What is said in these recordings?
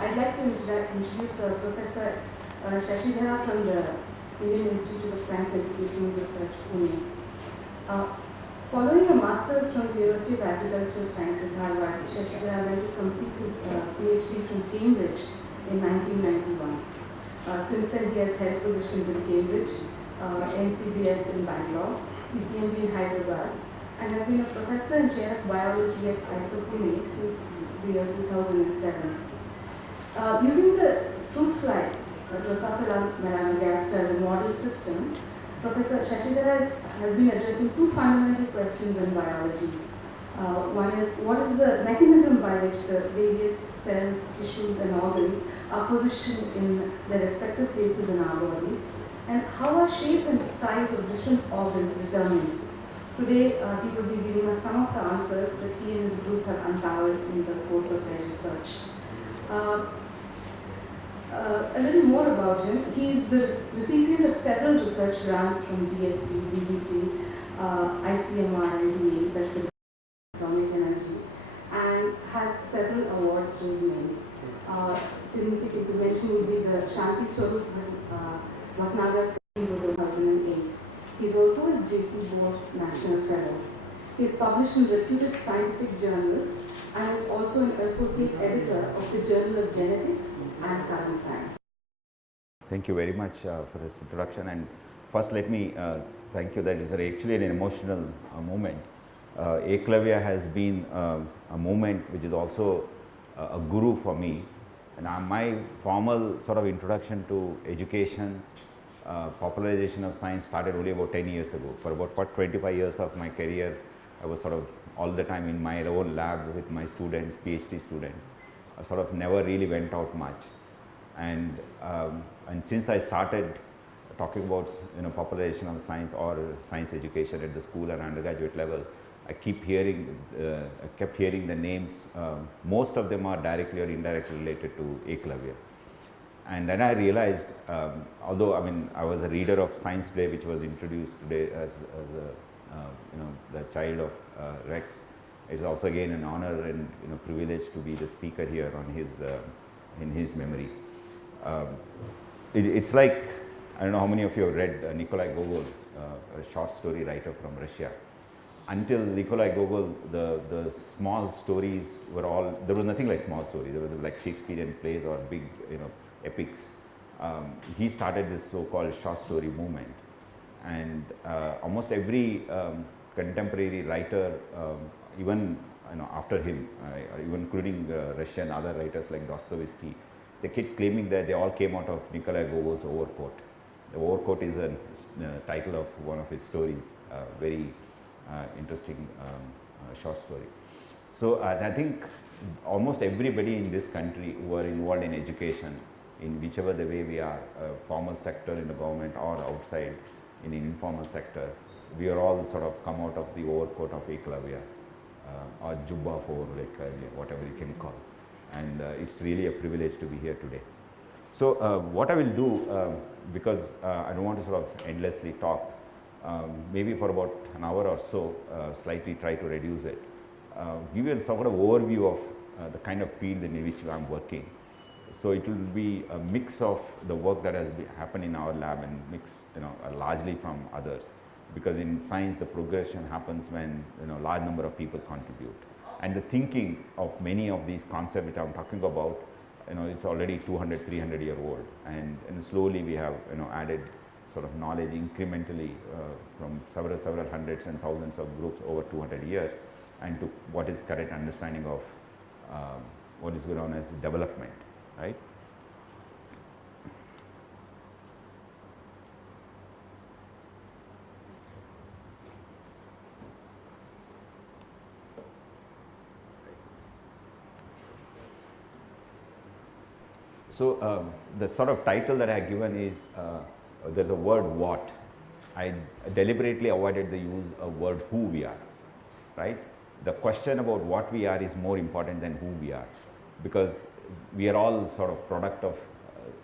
I'd like to introduce Professor Shashidhara from the Indian Institute of Science Education and Research, Pune. Following a master's from the University of Agricultural Sciences, Harvard, Shashidhara went to complete his PhD from Cambridge in 1991. Since then, he has held positions in Cambridge, NCBS in Bangalore, CCMB in Hyderabad, and has been a professor and chair of biology at ISO Pune since the year 2007. Using the fruit fly, Drosophila melanogaster, as a model system, Professor Shashidhara has been addressing two fundamental questions in biology. One is, what is the mechanism by which the various cells, tissues, and organs are positioned in their respective places in our bodies, and how are shape and size of different organs determined? Today, he will be giving us some of the answers that he and his group have uncovered in the course of their research. A little more about him. He is the recipient of several research grants from DSC, DBT, ICMR, and DA, that's the Atomic Energy, and has several awards to his name. Significant to mention would be the Shanti Swarup Bhatnagar was 2008. He is also a J.C. Bose National Fellow. He is published in reputed scientific journals and is also an associate editor of the Journal of Genetics and Current Science. Thank you very much for this introduction, and first let me thank you. That is actually an emotional moment. Eklavya has been a moment which is also a guru for me, and my formal sort of introduction to education, popularization of science started only about 10 years ago. For about 25 years of my career, I was sort of all the time in my own lab with my students, PhD students. I sort of never really went out much, and since I started talking about popularization of science or science education at the school and undergraduate level, I kept hearing the names. Most of them are directly or indirectly related to Eklavya. And then I realized, although I was a reader of Science Day, which was introduced today as the child of Rex, it's also again an honor and privilege to be the speaker here on his in his memory. It's like, I don't know how many of you have read Nikolai Gogol, a short story writer from Russia. Until Nikolai Gogol, the small stories were all, there was nothing like small stories. There was like Shakespearean plays or big epics. He started this so-called short story movement, and almost every contemporary writer, even after him, even including Russian other writers like Dostoevsky, they kept claiming that they all came out of Nikolai Gogol's Overcoat. The Overcoat is a title of one of his stories, very interesting short story. So I think almost everybody in this country who are involved in education, in whichever the way we are, formal sector in the government or outside in an informal sector, we are all sort of come out of the overcoat of Eklavya or Jubba for whatever you can call. And it's really a privilege to be here today. So what I will do, because I don't want to sort of endlessly talk, maybe for about an hour or so, slightly try to reduce it, give you a sort of overview of the kind of field in which I am working. So it will be a mix of the work that has happened in our lab and mix, largely from others. Because in science, the progression happens when large number of people contribute, and the thinking of many of these concepts that I'm talking about, it's already 200, 300 year old, and slowly we have added sort of knowledge incrementally from several hundreds and thousands of groups over 200 years, and to what is correct understanding of what is known as development, right? So the sort of title that I have given is, there's a word what. I deliberately avoided the use of word who we are, right? The question about what we are is more important than who we are, because we are all sort of product of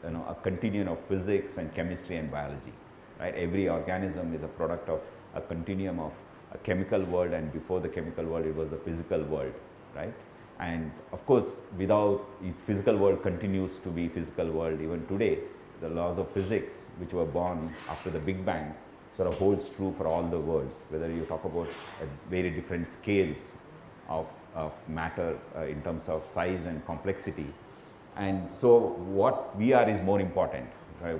a continuum of physics and chemistry and biology, right? Every organism is a product of a continuum of a chemical world, and before the chemical world it was the physical world, right? And of course, without it, physical world continues to be physical world even today. The laws of physics, which were born after the Big Bang, sort of holds true for all the worlds, whether you talk about very different scales of matter in terms of size and complexity. And so what we are is more important, right?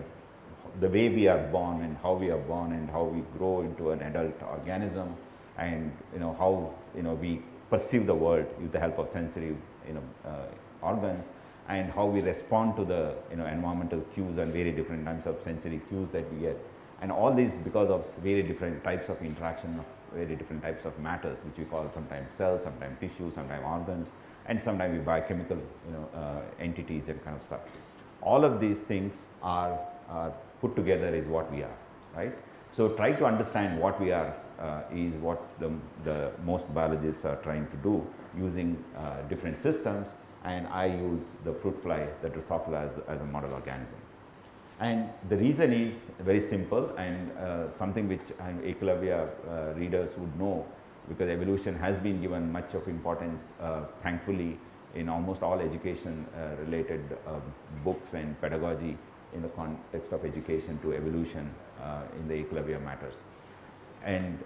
The way we are born and how we are born and how we grow into an adult organism, and how we perceive the world with the help of sensory organs, and how we respond to the environmental cues and very different types of sensory cues that we get, and all these because of very different types of interaction of very different types of matters, which we call sometimes cells, sometimes tissues, sometimes organs, and sometimes biochemical entities and kind of stuff. All of these things are put together is what we are, right? So try to understand what we are is what the most biologists are trying to do using different systems, and I use the fruit fly, the Drosophila, as a model organism. And the reason is very simple, and something which Eklavya readers would know, because evolution has been given much of importance, thankfully, in almost all education related books and pedagogy in the context of education to evolution in the Eklavya matters. And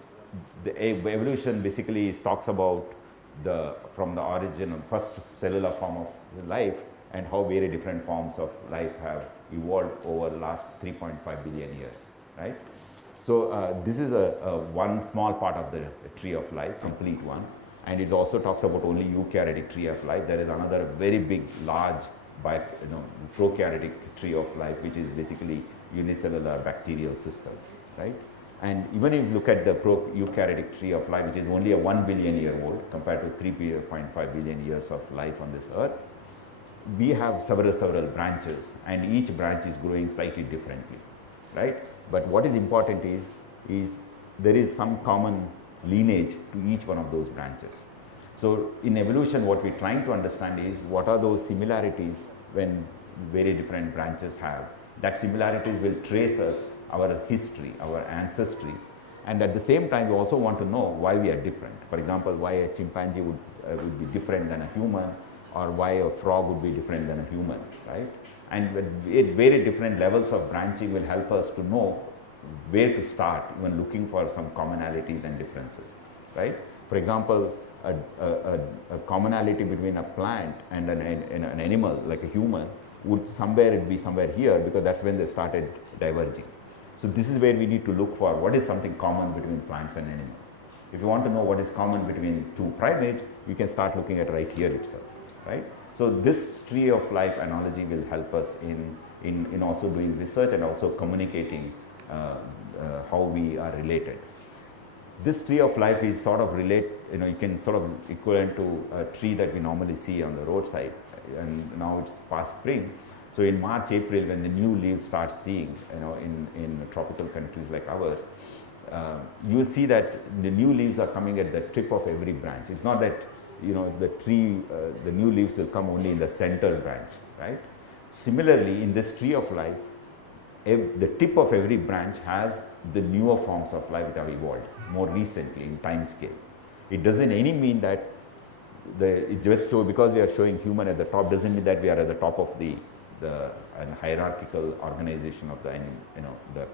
the evolution basically talks about from the origin of first cellular form of life, and how very different forms of life have evolved over the last 3.5 billion years, right? So this is one small part of the tree of life, complete one, and it also talks about only eukaryotic tree of life. There is another very big, large, prokaryotic tree of life, which is basically unicellular bacterial system, right? And even if you look at the eukaryotic tree of life, which is only a 1 billion year old compared to 3.5 billion years of life on this earth, we have several branches, and each branch is growing slightly differently, right? But what is important is there is some common lineage to each one of those branches. So in evolution, what we're trying to understand is what are those similarities when very different branches have. That similarities will trace us, our history, our ancestry, and at the same time we also want to know why we are different. For example, why a chimpanzee would be different than a human, or why a frog would be different than a human, right? And very different levels of branching will help us to know where to start when looking for some commonalities and differences, right? For example, a commonality between a plant and an animal like a human would be somewhere here, because that's when they started diverging. So this is where we need to look for what is something common between plants and animals. If you want to know what is common between two primates, you can start looking at right here itself, right? So this tree of life analogy will help us in also doing research and also communicating how we are related. This tree of life is sort of you can sort of equivalent to a tree that we normally see on the roadside, and now it's past spring. So in March, April, when the new leaves start seeing, in tropical countries like ours, you will see that the new leaves are coming at the tip of every branch. It's not that the tree, the new leaves will come only in the center branch, right? Similarly, in this tree of life, the tip of every branch has the newer forms of life that have evolved more recently in time scale. It doesn't any mean that it just show because we are showing human at the top doesn't mean that we are at the top of the hierarchical organization of the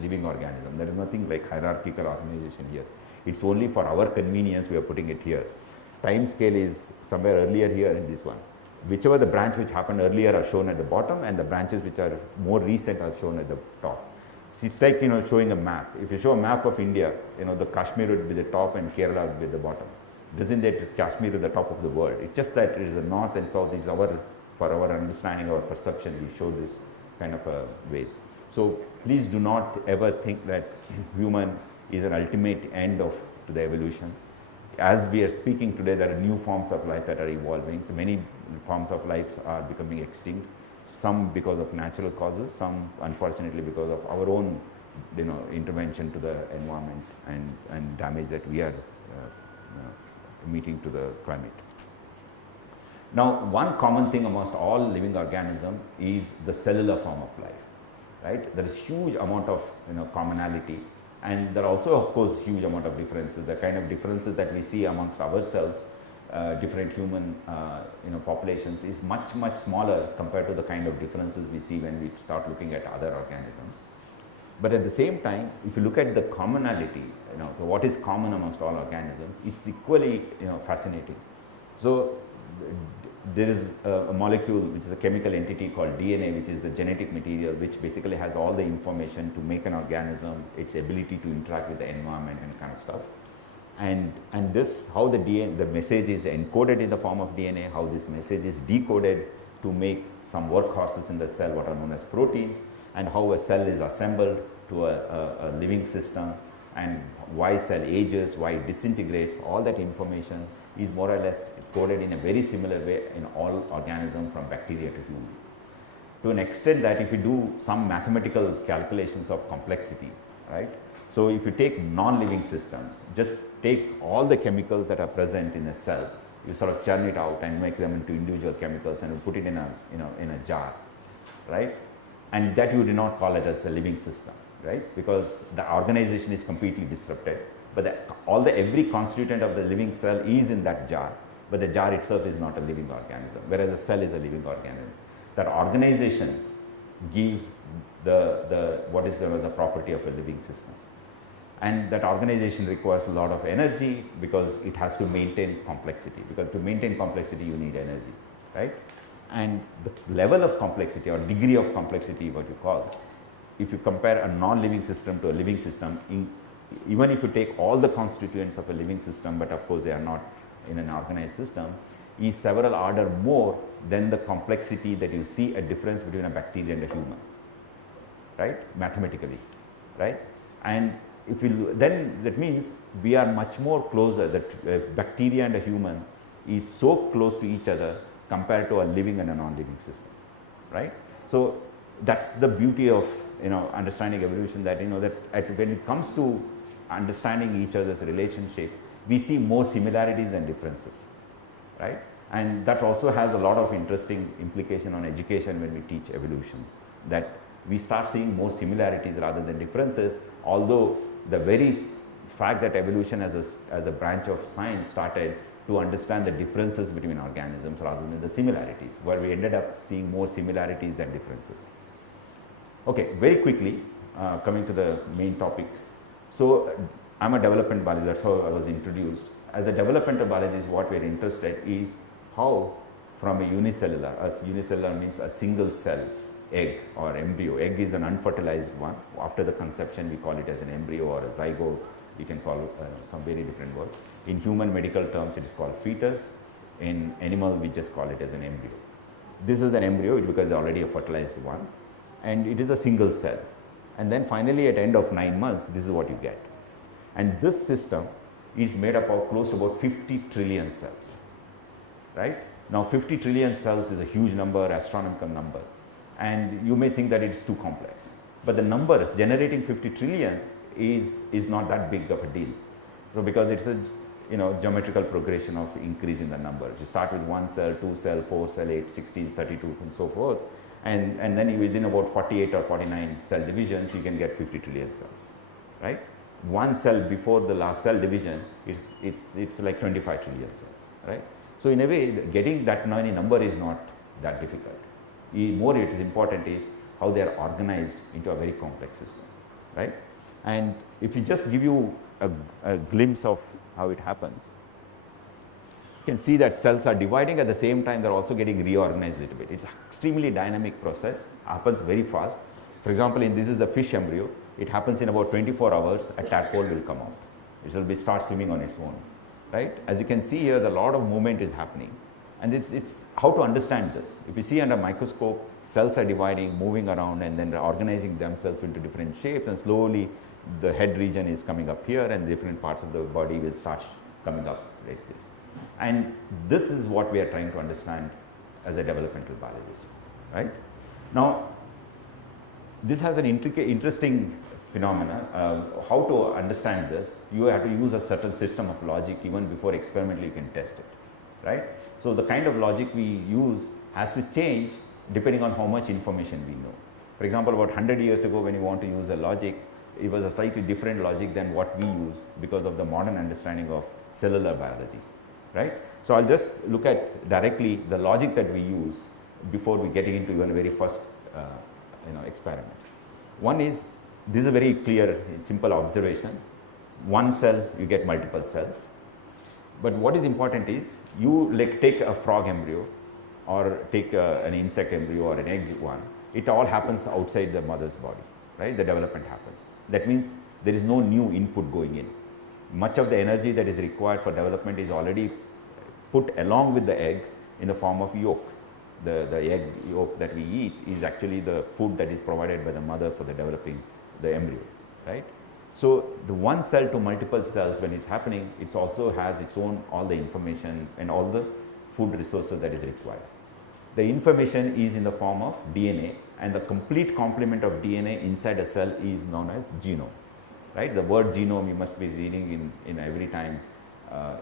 living organism. There is nothing like hierarchical organization here. It's only for our convenience we are putting it here. Time scale is somewhere earlier here in this one. Whichever the branch which happened earlier are shown at the bottom, and the branches which are more recent are shown at the top. So it's like showing a map. If you show a map of India, the Kashmir would be the top and Kerala would be the bottom. Doesn't that Kashmir is the top of the world? It's just that it is the north and south is for our understanding, our perception, we show this kind of ways. So please do not ever think that human is an ultimate end to the evolution. As we are speaking today, there are new forms of life that are evolving. So many forms of life are becoming extinct. Some because of natural causes, some unfortunately because of our own, intervention to the environment and damage that we are meeting to the climate. Now, one common thing amongst all living organisms is the cellular form of life, right? There is huge amount of commonality, and there are also, of course, huge amount of differences. The kind of differences that we see amongst ourselves different human populations is much, much smaller compared to the kind of differences we see when we start looking at other organisms. But at the same time, if you look at the commonality, what is common amongst all organisms, it's equally fascinating. So there is a molecule which is a chemical entity called DNA, which is the genetic material which basically has all the information to make an organism, its ability to interact with the environment and kind of stuff. And this, how the message is encoded in the form of DNA, how this message is decoded to make some workhorses in the cell, what are known as proteins, and how a cell is assembled to a living system, and why cell ages, why it disintegrates, all that information is more or less coded in a very similar way in all organisms from bacteria to human. To an extent that if you do some mathematical calculations of complexity, right? So if you take non-living systems, just take all the chemicals that are present in a cell, you sort of churn it out and make them into individual chemicals and you put it in a jar, right? And that you do not call it as a living system, right? Because the organization is completely disrupted. But every constituent of the living cell is in that jar, but the jar itself is not a living organism, whereas a cell is a living organism. That organization gives what is known as the property of a living system. And that organization requires a lot of energy because it has to maintain complexity, because to maintain complexity you need energy, right? And the level of complexity or degree of complexity, what you call, if you compare a non-living system to a living system, even if you take all the constituents of a living system, but of course they are not in an organized system, is several order more than the complexity that you see a difference between a bacteria and a human, right? Mathematically, right? And if you then that means we are much more closer, that bacteria and a human is so close to each other compared to a living and a non-living system, right? So that's the beauty of understanding evolution, that when it comes to understanding each other's relationship, we see more similarities than differences, right? And that also has a lot of interesting implication on education when we teach evolution, that we start seeing more similarities rather than differences, although the very fact that evolution as a branch of science started to understand the differences between organisms rather than the similarities, where we ended up seeing more similarities than differences. Okay, very quickly, coming to the main topic. So I'm a development biologist, that's how I was introduced. As a developmental biologist, what we're interested is how from a unicellular means a single cell egg or embryo. Egg is an unfertilized one. After the conception, we call it as an embryo or a zygote. You can call some very different words. In human medical terms, it is called fetus. In animal, we just call it as an embryo. This is an embryo because it's already a fertilized one, and it is a single cell. And then finally, at the end of 9 months, this is what you get. And this system is made up of close to about 50 trillion cells, right? Now, 50 trillion cells is a huge number, astronomical number. And you may think that it's too complex. But the number generating 50 trillion is not that big of a deal. So because it's a geometrical progression of increasing the number. You start with 1 cell, 2 cell, 4 cell, 8, 16, 32 and so forth. And then within about 48 or 49 cell divisions, you can get 50 trillion cells, right? 1 cell before the last cell division, it's like 25 trillion cells, right? So in a way, getting that many number is not that difficult. More it is important is how they are organized into a very complex system, right? And if you just give you a glimpse of how it happens, you can see that cells are dividing at the same time, they're also getting reorganized a little bit. It's an extremely dynamic process, happens very fast. For example, this is the fish embryo. It happens in about 24 hours, a tadpole will come out. It will start swimming on its own, right? As you can see here, a lot of movement is happening. And it's how to understand this. If you see under a microscope, cells are dividing, moving around, and then organizing themselves into different shapes, and slowly the head region is coming up here, and different parts of the body will start coming up like this. And this is what we are trying to understand as a developmental biologist, right? Now, this has an interesting phenomena. How to understand this? You have to use a certain system of logic even before experimentally you can test it, right? So the kind of logic we use has to change depending on how much information we know. For example, about 100 years ago, when you want to use a logic, it was a slightly different logic than what we use because of the modern understanding of cellular biology, right? So I'll just look at directly the logic that we use before we get into even the very first experiment. One is, this is a very clear, simple observation. One cell, you get multiple cells. But what is important is, you take a frog embryo or take an insect embryo or an egg one, it all happens outside the mother's body, right? The development happens. That means there is no new input going in. Much of the energy that is required for development is already put along with the egg in the form of yolk. The egg yolk that we eat is actually the food that is provided by the mother for the developing the embryo, right? So the one cell to multiple cells, when it's happening, it also has its own, all the information and all the food resources that is required. The information is in the form of DNA, and the complete complement of DNA inside a cell is known as genome, right? The word genome you must be reading in every time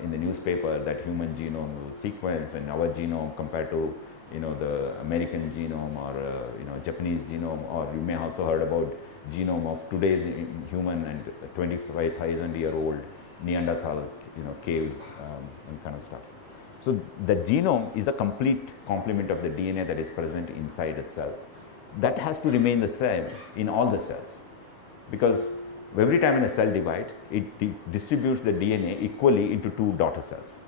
in the newspaper, that human genome sequence and our genome compared to the American genome or Japanese genome, or you may also heard about genome of today's human and 25,000-year-old Neanderthal caves and kind of stuff. So the genome is a complete complement of the DNA that is present inside a cell. That has to remain the same in all the cells, because every time when a cell divides, it distributes the DNA equally into two daughter cells,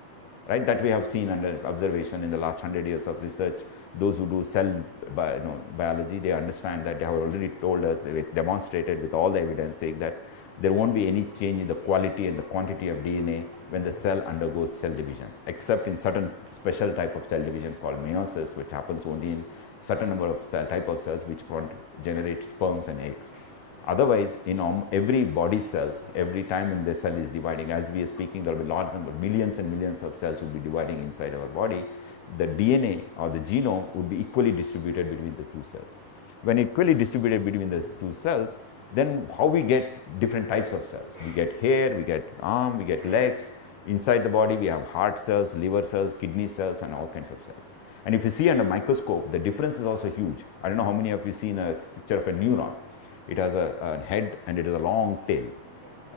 right? That we have seen under observation in the last 100 years of research. Those who do cell biology, they understand that. They have already told us, they demonstrated with all the evidence saying that there won't be any change in the quality and the quantity of DNA when the cell undergoes cell division, except in certain special type of cell division called meiosis, which happens only in certain number of type of cells which generate sperms and eggs. Otherwise, in every body cells, every time when the cell is dividing, as we are speaking, there will be a lot number, millions and millions of cells will be dividing inside our body. The DNA or the genome would be equally distributed between the two cells. When equally distributed between the two cells, then how we get different types of cells? We get hair, we get arm, we get legs. Inside the body, we have heart cells, liver cells, kidney cells, and all kinds of cells. And if you see under microscope, the difference is also huge. I don't know how many of you seen a picture of a neuron. It has a head and it is a long tail,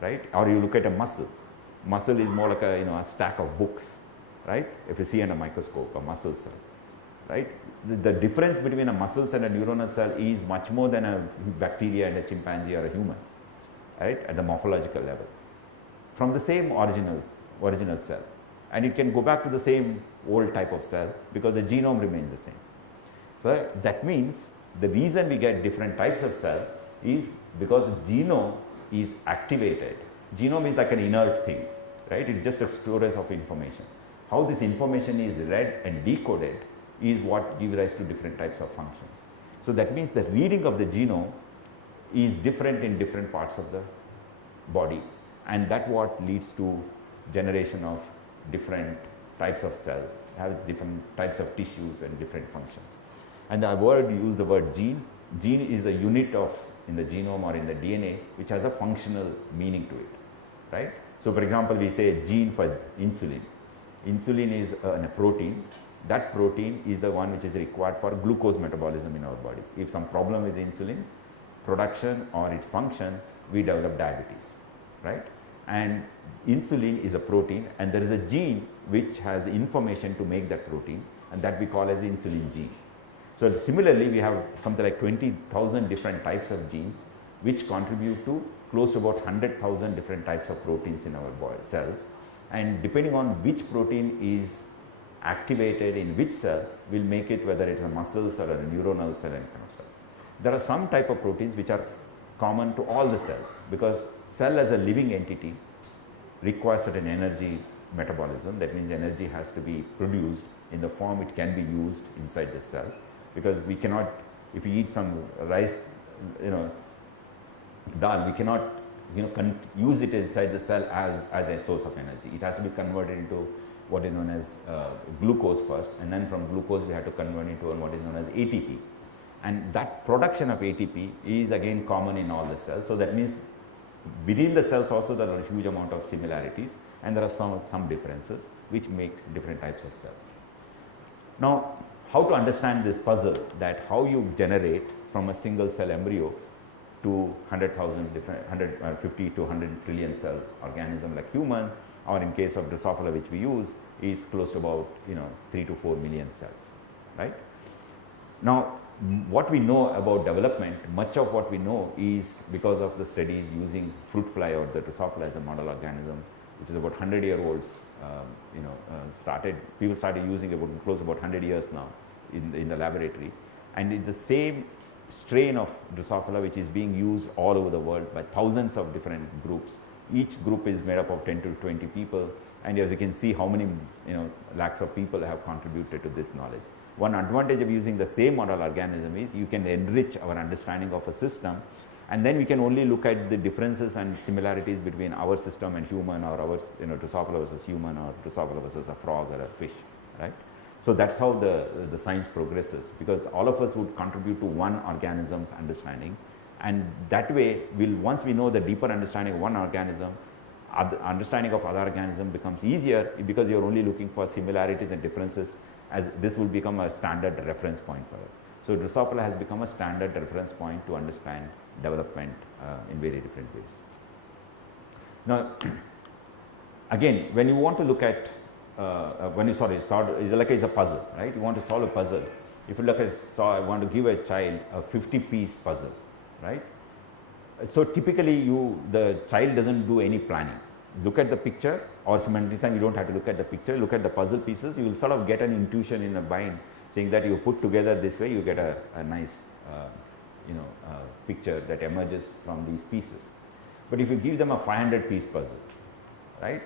right? Or you look at a muscle. Muscle is more like a stack of books, right? If you see under microscope, a muscle cell, right? The difference between a muscle cell and a neuronal cell is much more than a bacteria and a chimpanzee or a human, right? At the morphological level, from the same original cell, and it can go back to the same old type of cell because the genome remains the same. So that means the reason we get different types of cell is because the genome is activated. Genome is like an inert thing, right? It's just a storage of information. How this information is read and decoded is what gives rise to different types of functions. So that means the reading of the genome is different in different parts of the body, and that what leads to generation of different types of cells, have different types of tissues and different functions. And the word, you use the word gene. Gene is a unit of in the genome or in the DNA which has a functional meaning to it, right? So for example, we say gene for insulin. Insulin is a protein. That protein is the one which is required for glucose metabolism in our body. If some problem with insulin production or its function, we develop diabetes, right? And insulin is a protein, and there is a gene which has information to make that protein, and that we call as the insulin gene. So similarly, we have something like 20,000 different types of genes which contribute to close to about 100,000 different types of proteins in our body cells, and depending on which protein is activated in which cell will make it whether it's a muscle cell or a neuronal cell and kind of stuff. There are some type of proteins which are common to all the cells, because cell as a living entity requires certain energy metabolism. That means energy has to be produced in the form it can be used inside the cell, because we cannot, if we eat some rice, dal, we cannot use it inside the cell as a source of energy. It has to be converted into what is known as glucose first, and then from glucose we have to convert into what is known as ATP. And that production of ATP is again common in all the cells. So that means within the cells also there are a huge amount of similarities, and there are some differences which makes different types of cells. Now, how to understand this puzzle, that how you generate from a single cell embryo to 100,000 different 150 to 100 trillion cell organism like human, or in case of Drosophila which we use is close to about 3 to 4 million cells, right. Now, what we know about development, much of what we know is because of the studies using fruit fly or the Drosophila as a model organism, which is about 100-year-olds. People started using about close to about 100 years now in the laboratory, and it's the same strain of Drosophila which is being used all over the world by thousands of different groups. Each group is made up of 10 to 20 people, and as you can see how many lakhs of people have contributed to this knowledge. One advantage of using the same model organism is you can enrich our understanding of a system, and then we can only look at the differences and similarities between our system and human, or our Drosophila versus human, or Drosophila versus a frog or a fish, right. So that's how the science progresses, because all of us would contribute to one organism's understanding, and that way once we know the deeper understanding of one organism, understanding of other organism becomes easier, because you're only looking for similarities and differences, as this will become a standard reference point for us. So Drosophila has become a standard reference point to understand development in very different ways. Now, again, when you want to look at it's a puzzle, right? You want to solve a puzzle. If you look at, I want to give a child a 50-piece puzzle, right? So typically, the child doesn't do any planning. Look at the picture, or many times you don't have to look at the picture. Look at the puzzle pieces. You will sort of get an intuition in the mind, saying that you put together this way, you get a nice, picture that emerges from these pieces. But if you give them a 500-piece puzzle, right?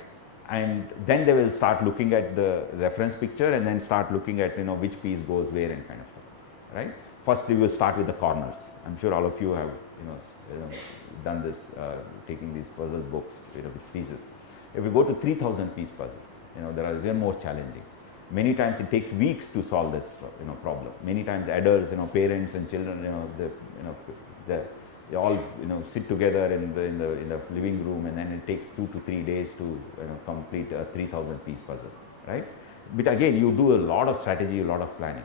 And then they will start looking at the reference picture, and then start looking at which piece goes where and kind of stuff, right? First, we will start with the corners. I'm sure all of you have done this, taking these puzzle books with pieces. If we go to 3,000 piece puzzle, they're more challenging. Many times it takes weeks to solve this problem. Many times adults, parents and children, they all sit together in the living room, and then it takes 2 to 3 days to complete a 3,000 piece puzzle, right? But again, you do a lot of strategy, a lot of planning.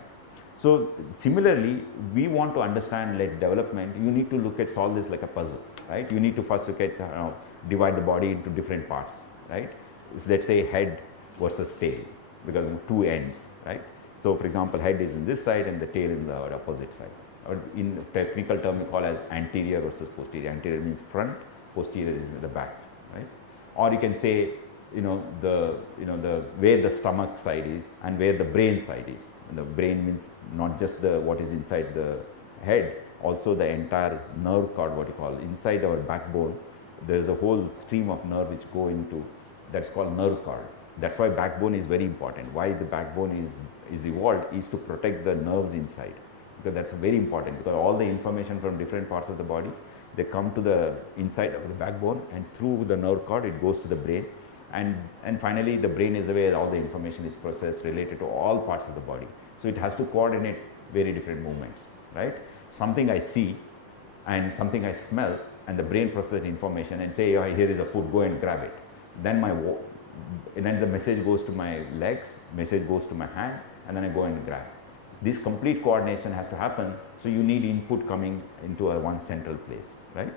So similarly, we want to understand development. You need to solve this like a puzzle, right? You need to first look at divide the body into different parts, right? Let's say head versus tail, because two ends, right? So for example, head is in this side and the tail is in the opposite side. Or in technical term, we call as anterior versus posterior. Anterior means front, posterior is the back, right? Or you can say, where the stomach side is and where the brain side is. And the brain means not just what is inside the head, also the entire nerve cord, what you call inside our backbone. There is a whole stream of nerve which go into, that's called nerve cord. That's why backbone is very important. Why the backbone is evolved is to protect the nerves inside, because that's very important, because all the information from different parts of the body, they come to the inside of the backbone, and through the nerve cord it goes to the brain, and finally the brain is the way all the information is processed related to all parts of the body. So it has to coordinate very different movements, right? Something I see and something I smell, and the brain processes information and say, oh, here is a food, go and grab it. Then the message goes to my legs, message goes to my hand, and then I go and grab. This complete coordination has to happen, so you need input coming into one central place, right?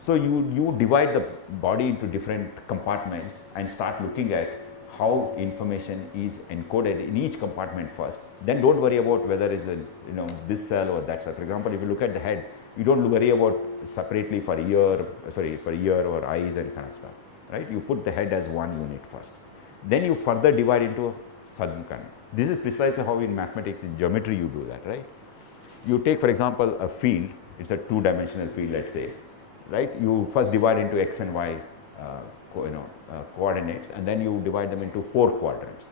So you divide the body into different compartments and start looking at how information is encoded in each compartment first. Then don't worry about whether it's this cell or that cell. For example, if you look at the head, you don't worry about separately for ear or eyes and kind of stuff, right? You put the head as one unit first. Then you further divide into certain kind. This is precisely how in mathematics, in geometry you do that, right? You take, for example, a field, it's a two-dimensional field, let's say, right? You first divide into x and y coordinates, and then you divide them into 4 quadrants,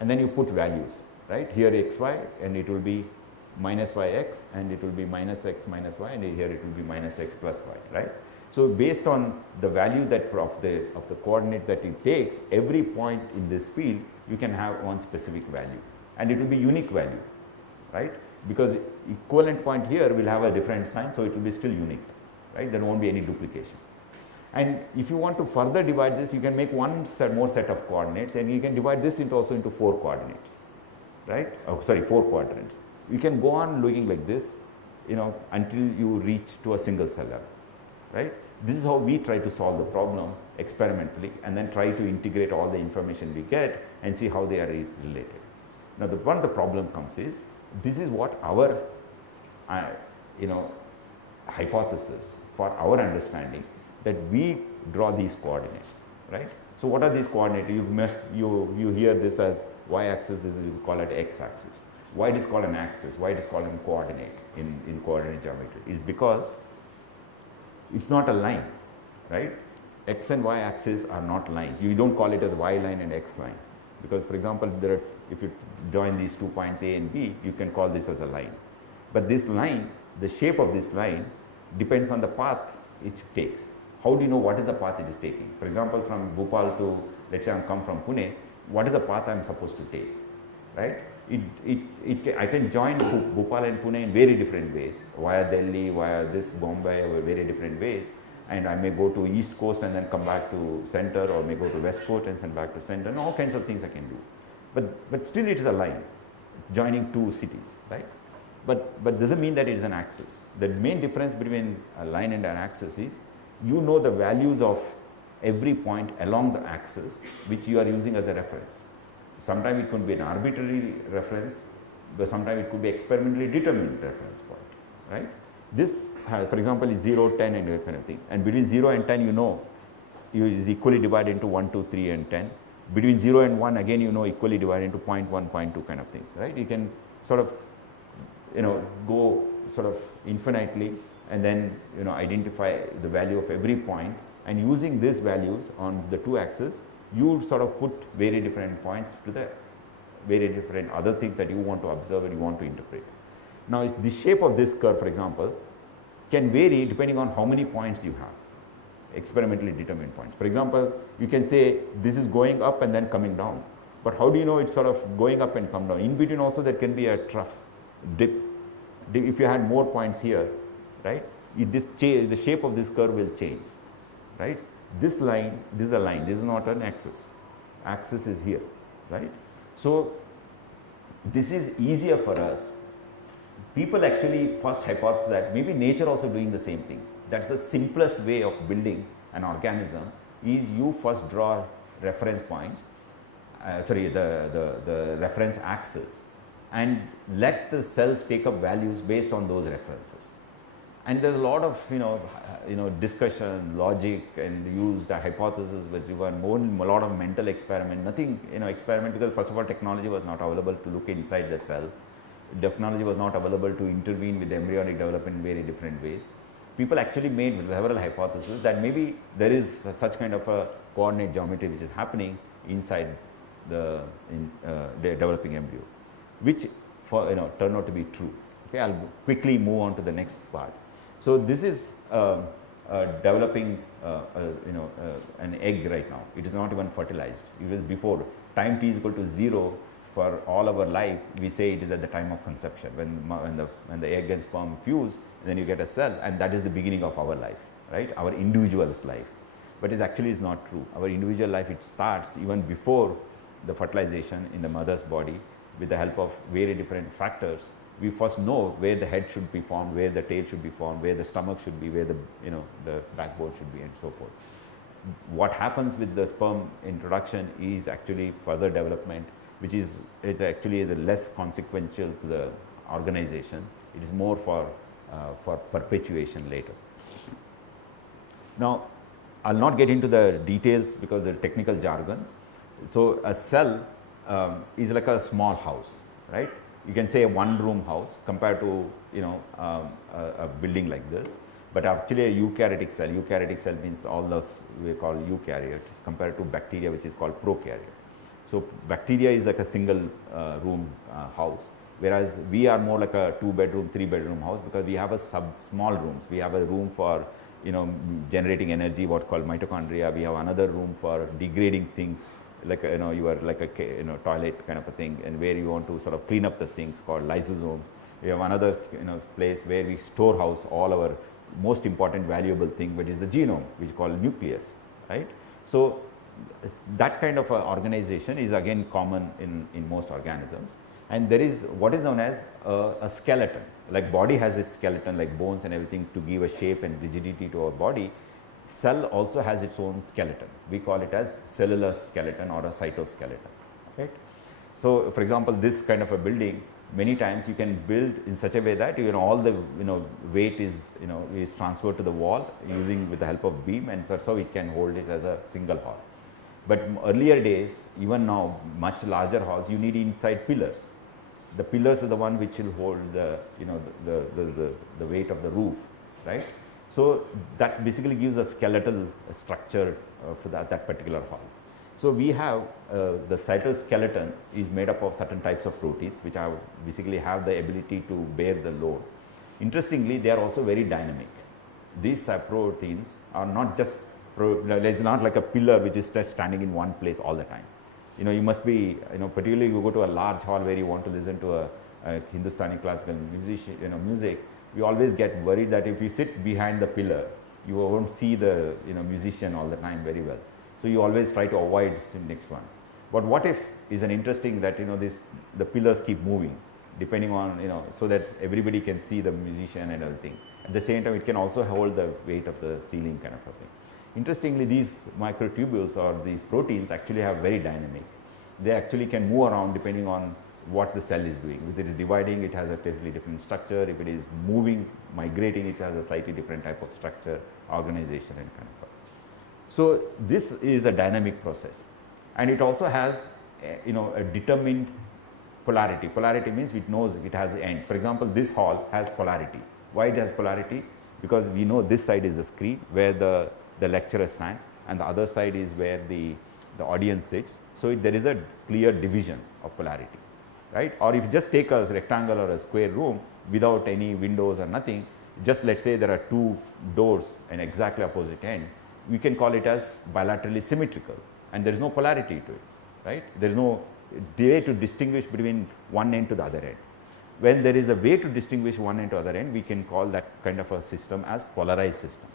and then you put values, right? Here x, y, and it will be minus y x, and it will be minus x minus y, and here it will be minus x plus y, right? So based on the value that of the coordinate that it takes, every point in this field you can have one specific value, and it will be unique value, right? Because equivalent point here will have a different sign, so it will be still unique, right? There won't be any duplication. And if you want to further divide this, you can make one more set of coordinates, and you can divide this also into 4 coordinates, right? 4 quadrants. You can go on looking like this until you reach to a single cell level, right? This is how we try to solve the problem experimentally, and then try to integrate all the information we get and see how they are related. Now, one of the problem comes is, this is what our, hypothesis for our understanding, that we draw these coordinates, right? So, what are these coordinates? You hear this as y-axis, this is, you call it x-axis. Why it is called an axis? Why it is called a coordinate in coordinate geometry? Is because it's not a line, right? X and y axis are not lines. You don't call it as y line and x line, because, for example, if you join these 2 points A and B, you can call this as a line. But this line, the shape of this line depends on the path it takes. How do you know what is the path it is taking? For example, from Bhopal to, let's say I come from Pune, what is the path I am supposed to take, right? I can join Bhopal and Pune in very different ways, via Delhi, via this Bombay, or very different ways, and I may go to East Coast and then come back to center, or may go to West Coast and send back to center, and all kinds of things I can do. But still it is a line joining 2 cities, right? But doesn't mean that it is an axis. The main difference between a line and an axis is, you know the values of every point along the axis which you are using as a reference. Sometimes it could be an arbitrary reference, but sometimes it could be experimentally determined reference point, right? This has, for example, is 0, 10 and that kind of thing. And between 0 and 10, is equally divided into 1, 2, 3 and 10. Between 0 and 1, again, equally divided into 0.1, 0.2 kind of things, right? You can sort of, go sort of infinitely, and then, identify the value of every point, and using these values on the 2 axes, you sort of put very different points to the very different other things that you want to observe and you want to interpret. Now, the shape of this curve, for example, can vary depending on how many points you have, experimentally determined points. For example, you can say this is going up and then coming down, but how do you know it's sort of going up and come down? In between also there can be a trough, dip. If you had more points here, right, the shape of this curve will change, right? This line, this is a line, this is not an axis. Axis is here, right? So, this is easier for us. People actually first hypothesize that maybe nature also doing the same thing. That's the simplest way of building an organism, is you first draw reference points, the reference axis, and let the cells take up values based on those references. And there's a lot of discussion, logic, and used a hypothesis with a lot of mental experiment. Nothing experiment, because first of all technology was not available to look inside the cell. Technology was not available to intervene with embryonic development in very different ways. People actually made several hypotheses that maybe there is such kind of a coordinate geometry which is happening inside the developing embryo, which turned out to be true. Okay, I'll quickly move on to the next part. So, this is developing an egg right now. It is not even fertilized. It was before time t is equal to 0 for all our life. We say it is at the time of conception, when the egg and sperm fuse, then you get a cell, and that is the beginning of our life, right? Our individual's life. But it actually is not true. Our individual life, it starts even before the fertilization in the mother's body. With the help of very different factors, we first know where the head should be formed, where the tail should be formed, where the stomach should be, where the backbone should be, and so forth. What happens with the sperm introduction is actually further development, which is actually the less consequential to the organization. It is more for perpetuation later. Now, I'll not get into the details because the technical jargons. So, a cell is like a small house, right? You can say a one-room house compared to a building like this, but actually a eukaryotic cell. Eukaryotic cell means all those we call eukaryotes compared to bacteria, which is called prokaryote. So, bacteria is like a single room house, whereas we are more like a 2-bedroom, 3-bedroom house, because we have a small rooms. We have a room for generating energy, what called mitochondria. We have another room for degrading things, like you are like a toilet kind of a thing, and where you want to sort of clean up the things called lysosomes. We have another place where we storehouse all our most important valuable thing, which is the genome, which is called nucleus, right? So, that kind of organization is again common in most organisms. and there is what is known as a skeleton. Like body has its skeleton, like bones and everything, to give a shape and rigidity to our body. Cell also has its own skeleton. We call it as cellular skeleton or a cytoskeleton, right? So, for example, this kind of a building, many times you can build in such a way that all the weight is is transferred to the wall using with the help of beam, and so it can hold it as a single hall. But earlier days, even now, much larger halls, you need inside pillars. The pillars are the one which will hold the the weight of the roof, right? So that basically gives a skeletal structure for that particular hall. So we have the cytoskeleton is made up of certain types of proteins which basically have the ability to bear the load. Interestingly, they are also very dynamic. These proteins are not just it's not like a pillar which is just standing in one place all the time. You must be, particularly you go to a large hall where you want to listen to a Hindustani classical music, we always get worried that if you sit behind the pillar, you won't see the musician all the time very well. So you always try to avoid the next one. But what if is an interesting that the pillars keep moving depending on so that everybody can see the musician and everything. At the same time, it can also hold the weight of the ceiling kind of a thing. Interestingly, these microtubules or these proteins actually have very dynamic. They actually can move around depending on what the cell is doing. If it is dividing, it has a totally different structure. If it is moving, migrating, it has a slightly different type of structure, organization and kind of. So this is a dynamic process, and it also has a determined polarity. Polarity means it knows it has ends. For example, this hall has polarity. Why it has polarity? Because we know this side is the screen where the lecturer stands, and the other side is where the audience sits. So there is a clear division of polarity, right? Or if you just take a rectangle or a square room without any windows or nothing, just let's say there are two doors and exactly opposite end, we can call it as bilaterally symmetrical, and there is no polarity to it, right? There is no way to distinguish between one end to the other end. When there is a way to distinguish one end to other end, we can call that kind of a system as polarized system,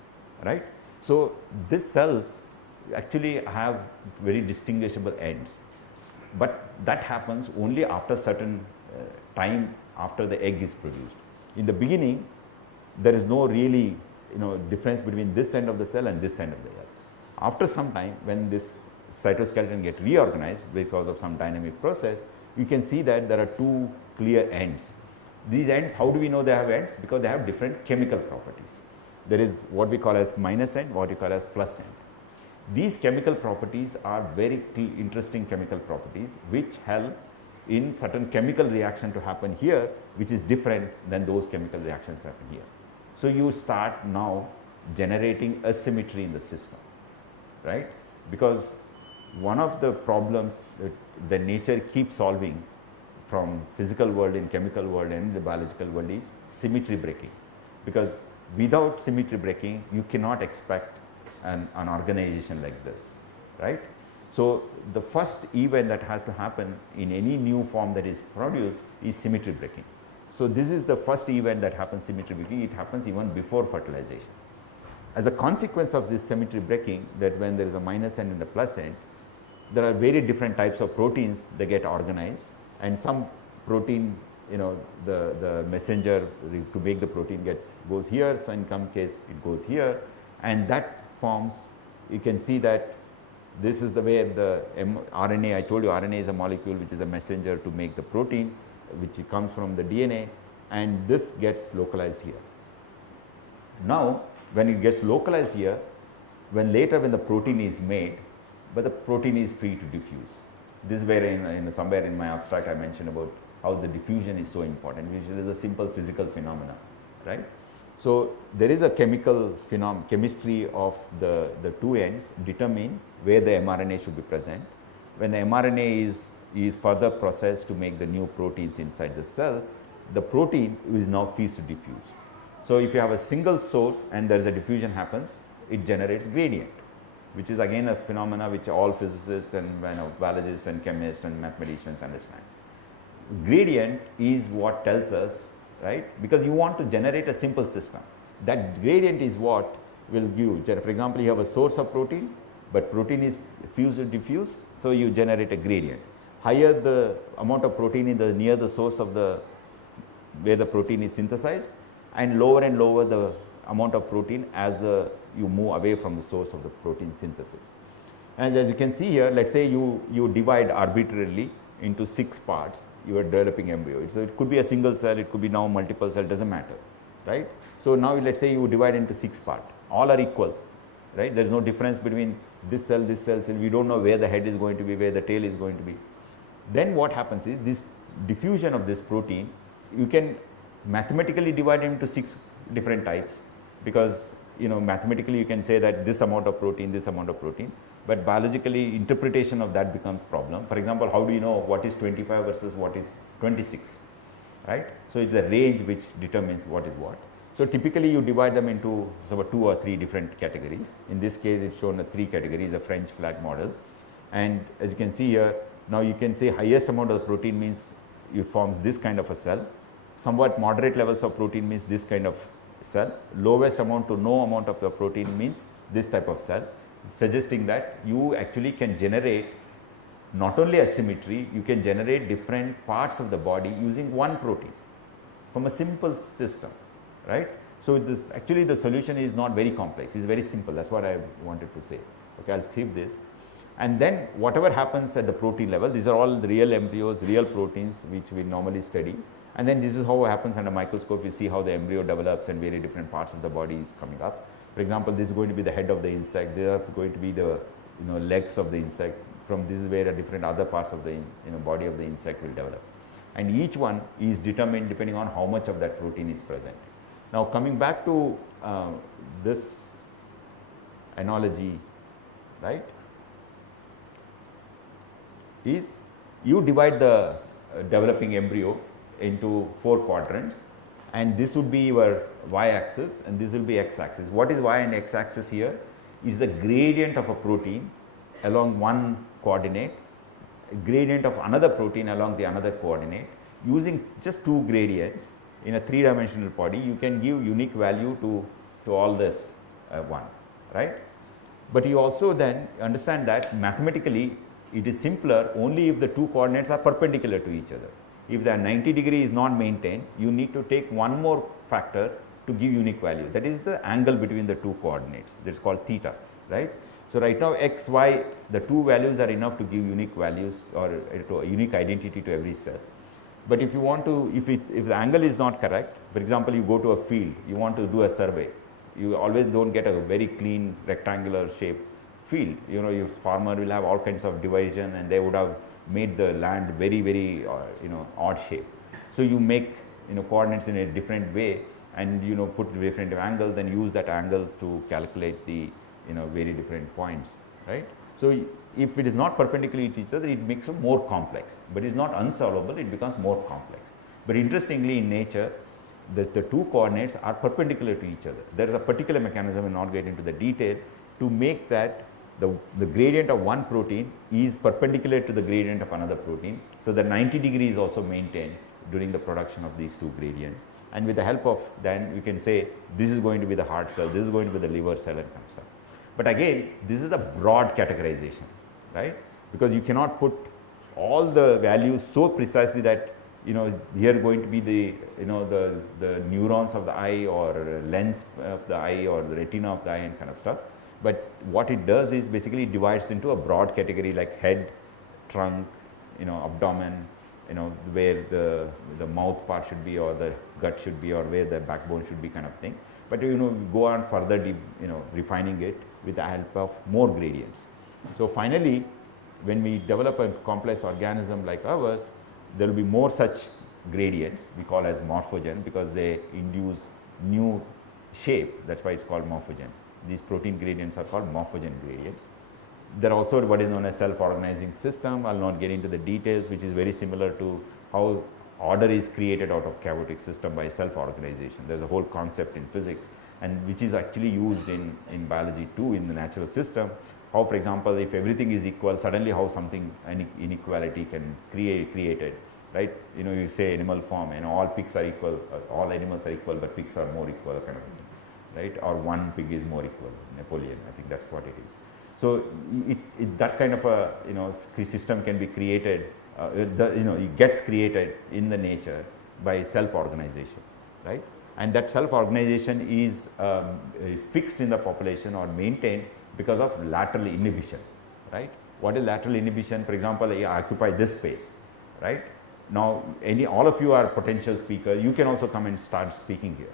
right? So these cells actually have very distinguishable ends, but that happens only after certain time after the egg is produced. In the beginning, there is no really difference between this end of the cell and this end of the cell. After some time, when this cytoskeleton get reorganized because of some dynamic process, you can see that there are two clear ends. These ends, how do we know they have ends? Because they have different chemical properties. There is what we call as minus end, what we call as plus end. These chemical properties are very interesting chemical properties which help in certain chemical reaction to happen here, which is different than those chemical reactions happen here. So you start now generating asymmetry in the system, right? Because one of the problems that nature keeps solving from physical world in chemical world and the biological world is symmetry breaking. Because without symmetry breaking, you cannot expect an organization like this, right? So the first event that has to happen in any new form that is produced is symmetry breaking. So this is the first event that happens symmetry breaking. It happens even before fertilization. As a consequence of this symmetry breaking, that when there is a minus end and a plus end, there are very different types of proteins that get organized, and some protein, the messenger to make the protein goes here, so in some case it goes here, and that forms, you can see that this is the way the RNA, I told you RNA is a molecule which is a messenger to make the protein, which comes from the DNA, and this gets localized here. Now, when it gets localized here, later when the protein is made, but the protein is free to diffuse. This is where somewhere in my abstract I mentioned about how the diffusion is so important, which is a simple physical phenomena, right? So there is a chemistry of the two ends determine where the mRNA should be present. When the mRNA is further processed to make the new proteins inside the cell, the protein is now free to diffuse. So if you have a single source and there is a diffusion happens, it generates gradient, which is again a phenomena which all physicists and biologists and chemists and mathematicians understand. Gradient is what tells us, right? Because you want to generate a simple system. That gradient is what will give, for example, you have a source of protein, but protein is fused or diffused, so you generate a gradient. higher the amount of protein in the near the source of the where the protein is synthesized, and lower the amount of protein as you move away from the source of the protein synthesis. And as you can see here, let's say you divide arbitrarily into 6 parts your developing embryo. So it could be a single cell, it could be now multiple cell, doesn't matter, right? So now let's say you divide into 6 parts, all are equal, right? There is no difference between this cell, we don't know where the head is going to be, where the tail is going to be. Then what happens is this diffusion of this protein, you can mathematically divide it into 6 different types, because mathematically you can say that this amount of protein, but biologically interpretation of that becomes problem. For example, how do you know what is 25 versus what is 26, right? So it's a range which determines what is what. So typically you divide them into 2 or 3 different categories. In this case it's shown 3 categories, a French flag model. And as you can see here, now you can say highest amount of the protein means it forms this kind of a cell. Somewhat moderate levels of protein means this kind of cell. Lowest amount to no amount of the protein means this type of cell, suggesting that you actually can generate not only asymmetry, you can generate different parts of the body using one protein from a simple system, right? So actually the solution is not very complex, it's very simple. That's what I wanted to say. Okay, I'll skip this. And then whatever happens at the protein level, these are all the real embryos, real proteins which we normally study. And then this is how it happens under microscope. You see how the embryo develops and very different parts of the body is coming up. For example, this is going to be the head of the insect. There are going to be the legs of the insect. From this is where different other parts of the body of the insect will develop. And each one is determined depending on how much of that protein is present. Now coming back to this analogy, right, is you divide the developing embryo into 4 quadrants, and this would be your y-axis and this will be x-axis. What is y and x-axis here? Is the gradient of a protein along one coordinate, gradient of another protein along the another coordinate. Using just 2 gradients in a 3-dimensional body, you can give unique value to all this one, right? But you also then understand that mathematically it is simpler only if the 2 coordinates are perpendicular to each other. If the 90 degree is not maintained, you need to take one more factor to give unique value. That is the angle between the 2 coordinates. That is called theta, right? So right now x, y, the 2 values are enough to give unique values or a unique identity to every cell. But if you want to, if the angle is not correct, for example, you go to a field, you want to do a survey, you always don't get a very clean rectangular shape field. Your farmer will have all kinds of division and they would have made the land very, very odd shape. So you make coordinates in a different way and put different angle, then use that angle to calculate the very different points, right? So if it is not perpendicular to each other, it makes it more complex, but it is not unsolvable, it becomes more complex. But interestingly, in nature, the 2 coordinates are perpendicular to each other. There is a particular mechanism, I will not get into the detail, to make that the gradient of one protein is perpendicular to the gradient of another protein. So the 90 degree is also maintained during the production of these 2 gradients. And with the help of then you can say this is going to be the heart cell, this is going to be the liver cell and kind of stuff. But again, this is a broad categorization, right? Because you cannot put all the values so precisely that here going to be the the neurons of the eye or lens of the eye or the retina of the eye and kind of stuff. But what it does is basically divides into a broad category like head, trunk, abdomen, where the mouth part should be or the gut should be or where the backbone should be kind of thing. But go on further refining it with the help of more gradients. So finally, when we develop a complex organism like ours, there will be more such gradients we call as morphogen because they induce new shape. That's why it's called morphogen. These protein gradients are called morphogen gradients. There are also what is known as self-organizing system. I'll not get into the details, which is very similar to how order is created out of chaotic system by self-organization. There's a whole concept in physics and which is actually used in biology too in the natural system. How, for example, if everything is equal, suddenly how something, inequality can created, right? You say animal form, all pigs are equal, all animals are equal, but pigs are more equal kind of thing, right? Or one pig is more equal, Napoleon, I think that's what it is. So that kind of a system can be created it gets created in the nature by self-organization, right? And that self-organization is fixed in the population or maintained because of lateral inhibition, right? What is lateral inhibition? For example, I occupy this space, right? Now, all of you are potential speakers. You can also come and start speaking here,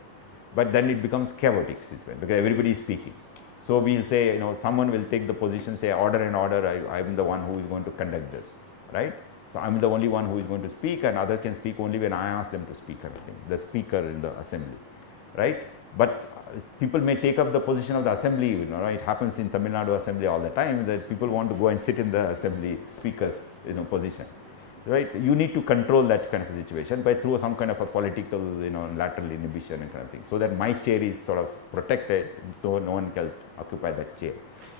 but then it becomes chaotic situation because everybody is speaking. So we will say, someone will take the position, say order and order. I am the one who is going to conduct this, right? So I'm the only one who is going to speak, and other can speak only when I ask them to speak, kind of thing. The speaker in the assembly, right? But people may take up the position of the assembly. Right? It happens in Tamil Nadu assembly all the time that people want to go and sit in the assembly speaker's position, right? You need to control that kind of a situation by through some kind of a political lateral inhibition and kind of thing, so that my chair is sort of protected, so no one else occupy that chair.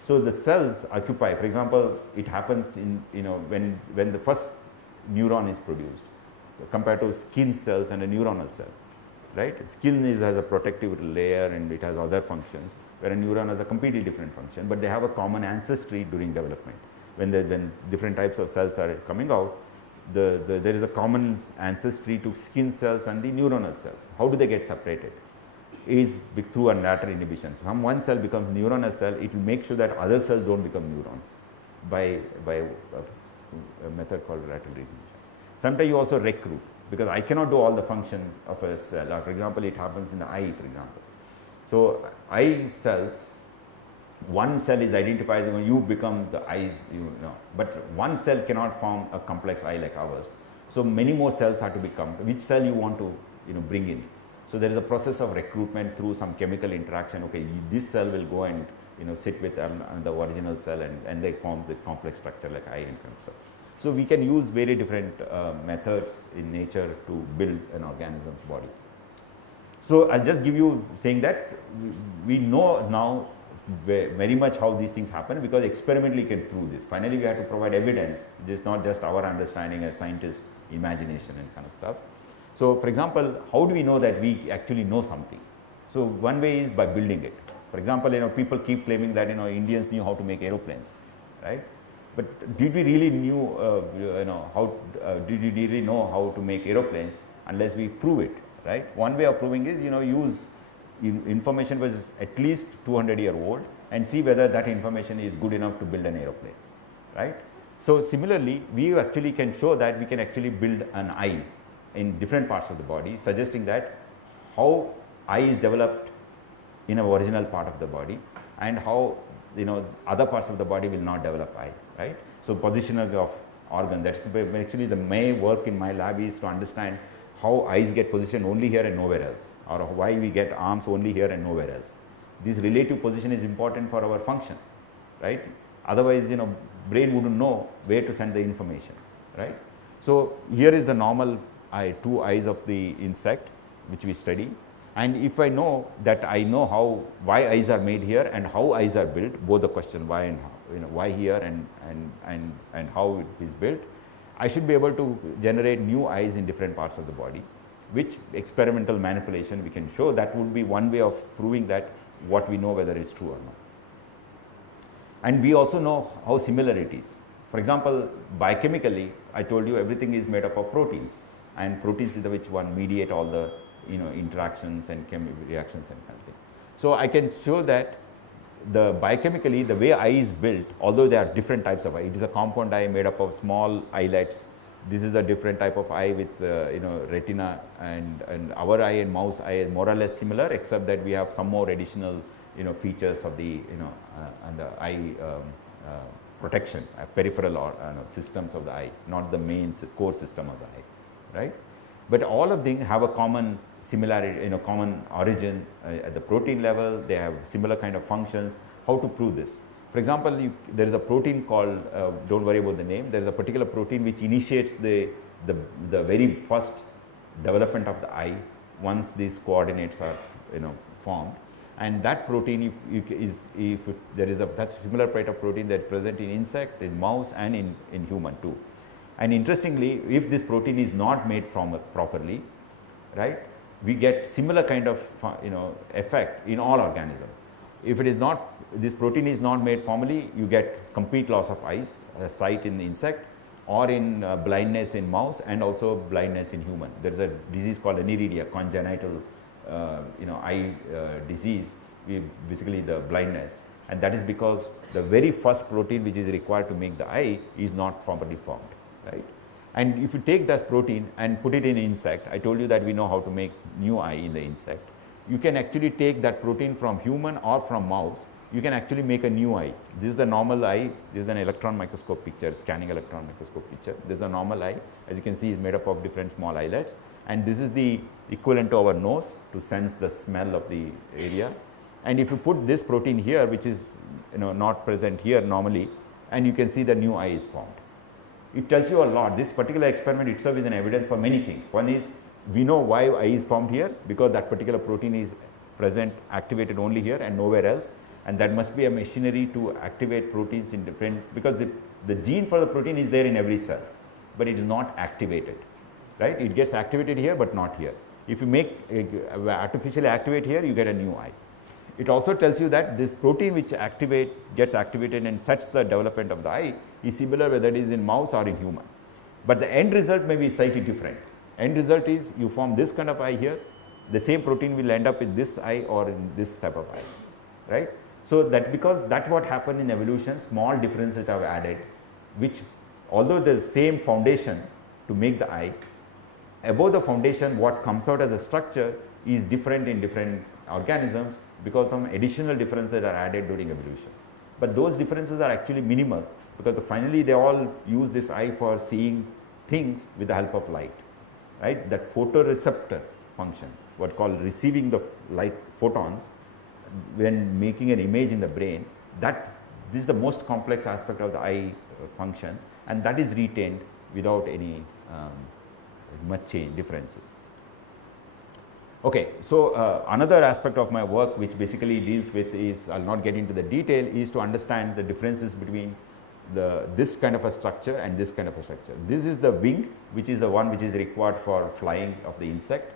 So the cells occupy. For example, it happens in when the first neuron is produced, compared to skin cells and a neuronal cell. Right? Skin has a protective layer and it has other functions, where a neuron has a completely different function, but they have a common ancestry during development. When different types of cells are coming out, there is a common ancestry to skin cells and the neuronal cells. How do they get separated? Is through a lateral inhibition. So one cell becomes neuronal cell, it will make sure that other cells don't become neurons by a method called lateral inhibition. Sometimes you also recruit, because I cannot do all the function of a cell. For example, it happens in the eye, for example. So eye cells, one cell is identified when you become the eye, but one cell cannot form a complex eye like ours. So many more cells have to become, which cell you want to bring in. So there is a process of recruitment through some chemical interaction. Okay, this cell will go and sit with the original cell, and they form the complex structure like eye and kind of stuff. So we can use very different methods in nature to build an organism's body. So I'll just give you saying that we know now very much how these things happen, because experimentally can prove this. Finally, we have to provide evidence. This is not just our understanding as scientists, imagination and kind of stuff. So for example, how do we know that we actually know something? So one way is by building it. For example, people keep claiming that Indians knew how to make aeroplanes, right? But did we really did we really know how to make aeroplanes unless we prove it, right? One way of proving is use information which is at least 200-year old and see whether that information is good enough to build an aeroplane, right? So similarly, we actually can show that we can actually build an eye in different parts of the body, suggesting that how eye is developed in an original part of the body, and how other parts of the body will not develop eye, right? So positioning of organ, that's actually the main work in my lab is to understand how eyes get positioned only here and nowhere else, or why we get arms only here and nowhere else. This relative position is important for our function, right? Otherwise, brain wouldn't know where to send the information, right? So here is the normal eye, two eyes of the insect which we study. And if I know that I know why eyes are made here and how eyes are built, both the question why and how, why here and how it is built, I should be able to generate new eyes in different parts of the body, which experimental manipulation we can show. That would be one way of proving that what we know whether it's true or not. And we also know how similar it is. For example, biochemically, I told you everything is made up of proteins, and proteins is the which one mediate all the interactions and chemical reactions and kind of thing. So I can show that biochemically the way eye is built, although there are different types of eye, it is a compound eye made up of small eyelets. This is a different type of eye with retina, and our eye and mouse eye is more or less similar, except that we have some more additional features of the and the eye protection, peripheral or systems of the eye, not the main core system of the eye, right? But all of them have a common similarity, common origin at the protein level. They have similar kind of functions. How to prove this? For example, there is a protein called, don't worry about the name, there is a particular protein which initiates the very first development of the eye once these coordinates are formed. And that protein, that's a similar type of protein that is present in insect, in mouse, and in human too. And interestingly, if this protein is not made from properly, right, we get similar kind of effect in all organisms. If it is not, this protein is not made formally, you get complete loss of eyes, sight in the insect, or in blindness in mouse and also blindness in human. There is a disease called aniridia, congenital eye disease, basically the blindness, and that is because the very first protein which is required to make the eye is not properly formed, right? And if you take that protein and put it in an insect, I told you that we know how to make new eye in the insect. You can actually take that protein from human or from mouse, you can actually make a new eye. This is the normal eye, this is an electron microscope picture, scanning electron microscope picture. This is a normal eye, as you can see, is made up of different small eyelets, and this is the equivalent to our nose to sense the smell of the area. And if you put this protein here, which is not present here normally, and you can see the new eye is formed. It tells you a lot. This particular experiment itself is an evidence for many things. One is, we know why eye is formed here, because that particular protein is present, activated only here and nowhere else, and that must be a machinery to activate proteins in different, because the gene for the protein is there in every cell, but it is not activated, right? It gets activated here but not here. If you make artificially activate here, you get a new eye. It also tells you that this protein which gets activated and sets the development of the eye is similar whether it is in mouse or in human. But the end result may be slightly different. End result is you form this kind of eye here, the same protein will end up with this eye or in this type of eye, right? So that because that's what happened in evolution, small differences are added, which although the same foundation to make the eye, above the foundation what comes out as a structure is different in different organisms because some additional differences are added during evolution. But those differences are actually minimal, because finally they all use this eye for seeing things with the help of light, right? That photoreceptor function, what called receiving the light photons when making an image in the brain, this is the most complex aspect of the eye function, and that is retained without any much change differences. Okay, so another aspect of my work which basically deals with is, I will not get into the detail, is to understand the differences between this kind of a structure and this kind of a structure. This is the wing, which is the one which is required for flying of the insect,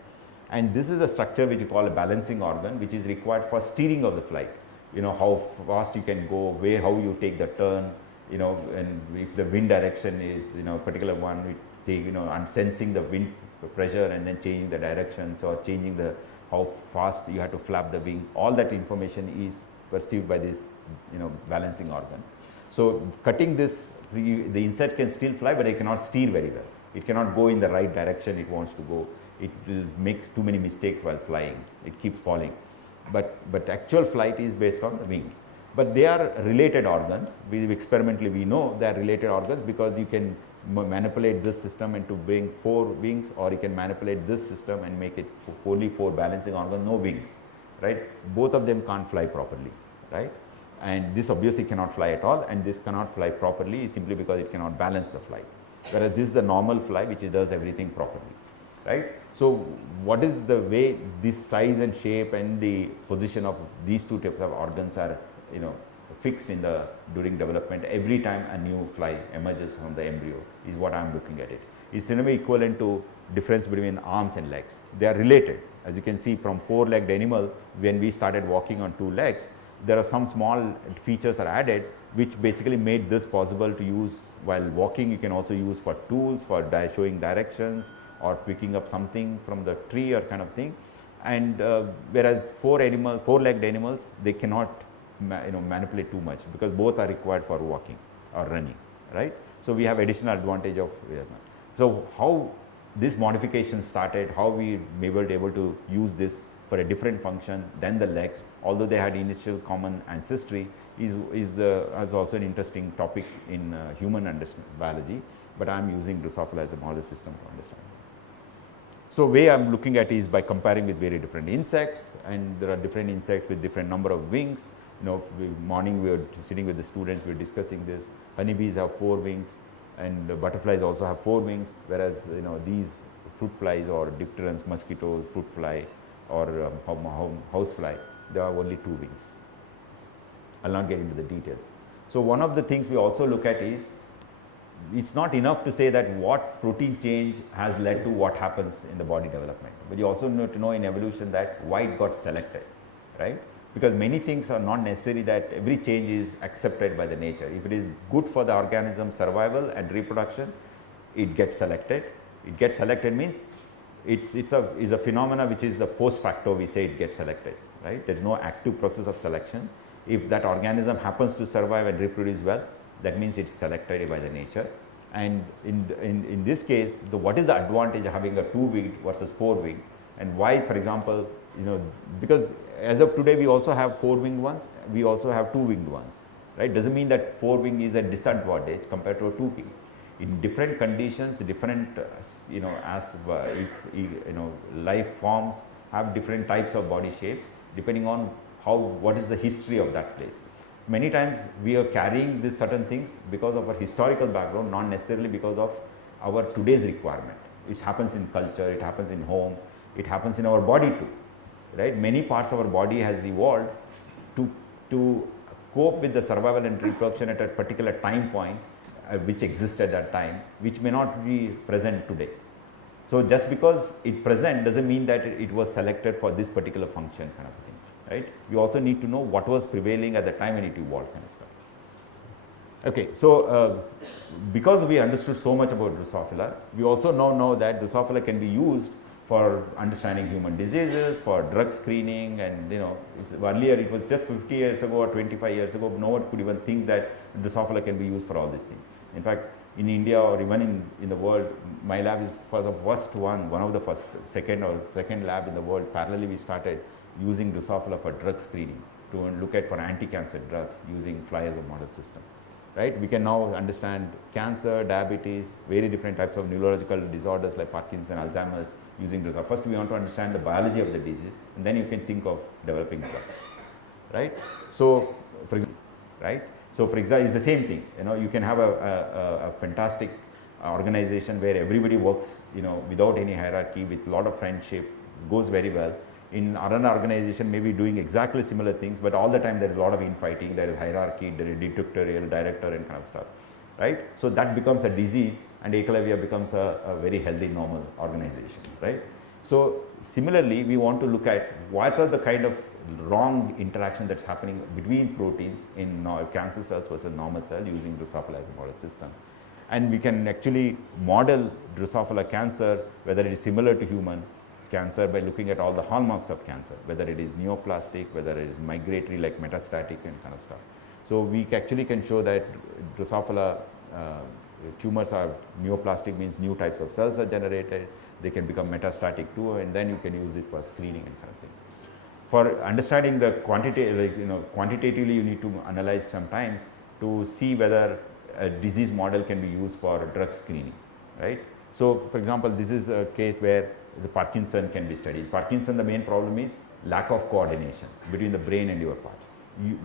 and this is a structure which you call a balancing organ, which is required for steering of the flight. How fast you can go, how you take the turn, and if the wind direction is particular one, we take and sensing the wind pressure and then changing the directions or changing how fast you have to flap the wing. All that information is perceived by this balancing organ. So cutting this, the insect can still fly, but it cannot steer very well. It cannot go in the right direction it wants to go. It will make too many mistakes while flying. It keeps falling. But actual flight is based on the wing. But they are related organs. Experimentally we know they are related organs because you can manipulate this system and to bring 4 wings, or you can manipulate this system and make it only 4 balancing organs, no wings, right? Both of them can't fly properly, right? And this obviously cannot fly at all, and this cannot fly properly simply because it cannot balance the flight. Whereas this is the normal fly which does everything properly, right? So what is the way this size and shape and the position of these 2 types of organs are fixed during development? Every time a new fly emerges from the embryo is what I am looking at it. It's in a way equivalent to difference between arms and legs. They are related. As you can see from 4-legged animal, when we started walking on 2 legs, there are some small features are added which basically made this possible to use while walking. You can also use for tools, for showing directions or picking up something from the tree or kind of thing. And whereas 4-legged animals, they cannot manipulate too much because both are required for walking or running, right? So we have additional advantage of so how this modification started, how we were able to use this for a different function than the legs, although they had initial common ancestry, is also an interesting topic in human biology, but I am using Drosophila as a model system to understand. So way I am looking at is by comparing with very different insects, and there are different insects with different number of wings. Morning we were sitting with the students, we were discussing this. Honeybees have 4 wings, and butterflies also have 4 wings, whereas these fruit flies or dipterans, mosquitoes, fruit fly or house fly, they have only 2 wings. I will not get into the details. So one of the things we also look at is, it's not enough to say that what protein change has led to what happens in the body development, but you also need to know in evolution that why it got selected, right? because many things are not necessary that every change is accepted by the nature. If it is good for the organism survival and reproduction, it gets selected. It gets selected means it's a phenomena which is the post facto, we say it gets selected, right? There is no active process of selection. If that organism happens to survive and reproduce well, that means it's selected by the nature. And in this case, what is the advantage of having a 2-winged versus 4-winged, and why, for example, because as of today we also have 4-winged ones, we also have 2-winged ones, right? Doesn't mean that 4-winged is a disadvantage compared to a 2-winged. In different conditions, different life forms have different types of body shapes depending on what is the history of that place. Many times we are carrying these certain things because of our historical background, not necessarily because of our today's requirement. It happens in culture, it happens in home, it happens in our body too, right? Many parts of our body has evolved to cope with the survival and reproduction at a particular time point which exists at that time, which may not be present today. So just because it present doesn't mean that it was selected for this particular function kind of thing, right? You also need to know what was prevailing at the time when it evolved kind of stuff. Okay, so because we understood so much about Drosophila, we also now know that Drosophila can be used for understanding human diseases, for drug screening, and earlier it was just 50 years ago or 25 years ago, no one could even think that Drosophila can be used for all these things. In fact, in India or even in the world, my lab is for the first one of the first, second lab in the world. Parallelly, we started using Drosophila for drug screening to look at for anti-cancer drugs using fly as a model system. Right? We can now understand cancer, diabetes, very different types of neurological disorders like Parkinson, Alzheimer's using Drosophila. First, we want to understand the biology of the disease, and then you can think of developing drugs. Right? So, for example, it's the same thing. You can have a fantastic organization where everybody works, without any hierarchy, with a lot of friendship, goes very well. In another organization, maybe doing exactly similar things, but all the time there is a lot of infighting, there is hierarchy, there is dictatorial, director, and kind of stuff, right? So that becomes a disease, and Eklavya becomes a very healthy, normal organization, right? So similarly, we want to look at what are the kind of wrong interaction that's happening between proteins in cancer cells versus normal cell using Drosophila as a model system. And we can actually model Drosophila cancer, whether it is similar to human cancer, by looking at all the hallmarks of cancer, whether it is neoplastic, whether it is migratory like metastatic and kind of stuff. So we actually can show that Drosophila tumors are neoplastic, means new types of cells are generated, they can become metastatic too, and then you can use it for screening and kind of thing. For understanding the quantity, quantitatively you need to analyze sometimes to see whether a disease model can be used for drug screening, right? So for example, this is a case where the Parkinson can be studied. Parkinson, the main problem is lack of coordination between the brain and your parts.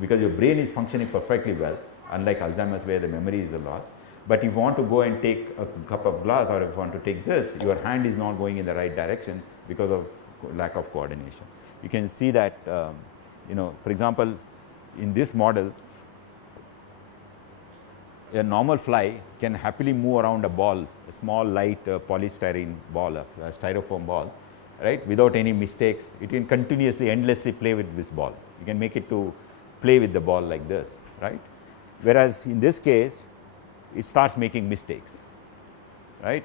Because your brain is functioning perfectly well, unlike Alzheimer's where the memory is lost. But if you want to go and take a cup of glass, or if you want to take this, your hand is not going in the right direction because of lack of coordination. You can see that, for example, in this model, a normal fly can happily move around a ball, a small light polystyrene ball, a styrofoam ball, right, without any mistakes. It can continuously, endlessly play with this ball. You can make it to play with the ball like this, right? Whereas in this case, it starts making mistakes, right?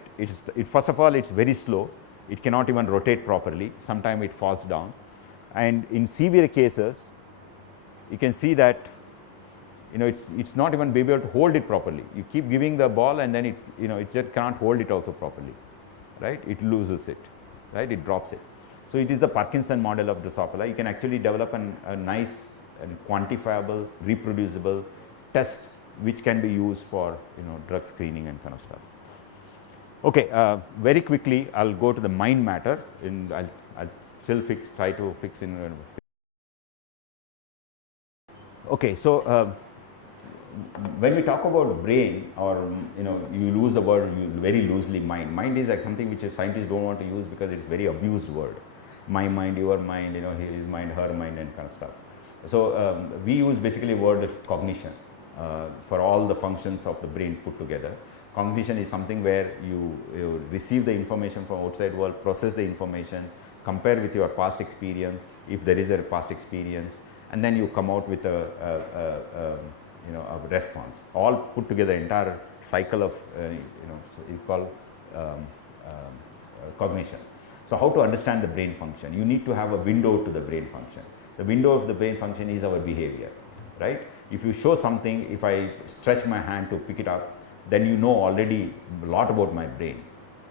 First of all, it's very slow. It cannot even rotate properly. Sometimes it falls down. And in severe cases, you can see that it's not even able to hold it properly. You keep giving the ball, and then it just can't hold it also properly, right? It loses it, right? It drops it. So it is the Parkinson model of Drosophila. You can actually develop a nice and quantifiable, reproducible test which can be used for drug screening and kind of stuff. Okay, very quickly I'll go to the mind matter, and I'll still try to fix in. Okay, so when we talk about brain, or you use the word very loosely, mind. Mind is like something which scientists don't want to use because it's very abused word. My mind, your mind, his mind, her mind, and kind of stuff. So we use basically word cognition for all the functions of the brain put together. Cognition is something where you receive the information from outside world, process the information, compare with your past experience, if there is a past experience, and then you come out with a response. All put together, entire cycle of so you call cognition. So how to understand the brain function? You need to have a window to the brain function. The window of the brain function is our behavior, right? If you show something, if I stretch my hand to pick it up, then you know already a lot about my brain,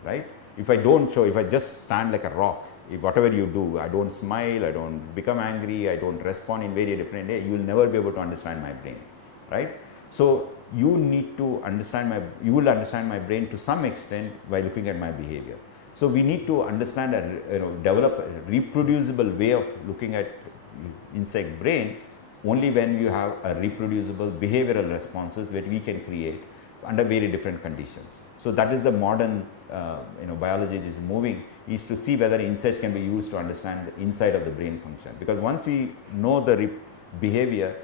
right? If I don't show, if I just stand like a rock, if whatever you do, I don't smile, I don't become angry, I don't respond in very different way, you will never be able to understand my brain, right? So you need to understand you will understand my brain to some extent by looking at my behavior. So we need to understand and develop a reproducible way of looking at insect brain only when you have a reproducible behavioral responses that we can create under very different conditions. So that is the modern biology is moving, is to see whether insects can be used to understand the inside of the brain function. Because once we know the behavior,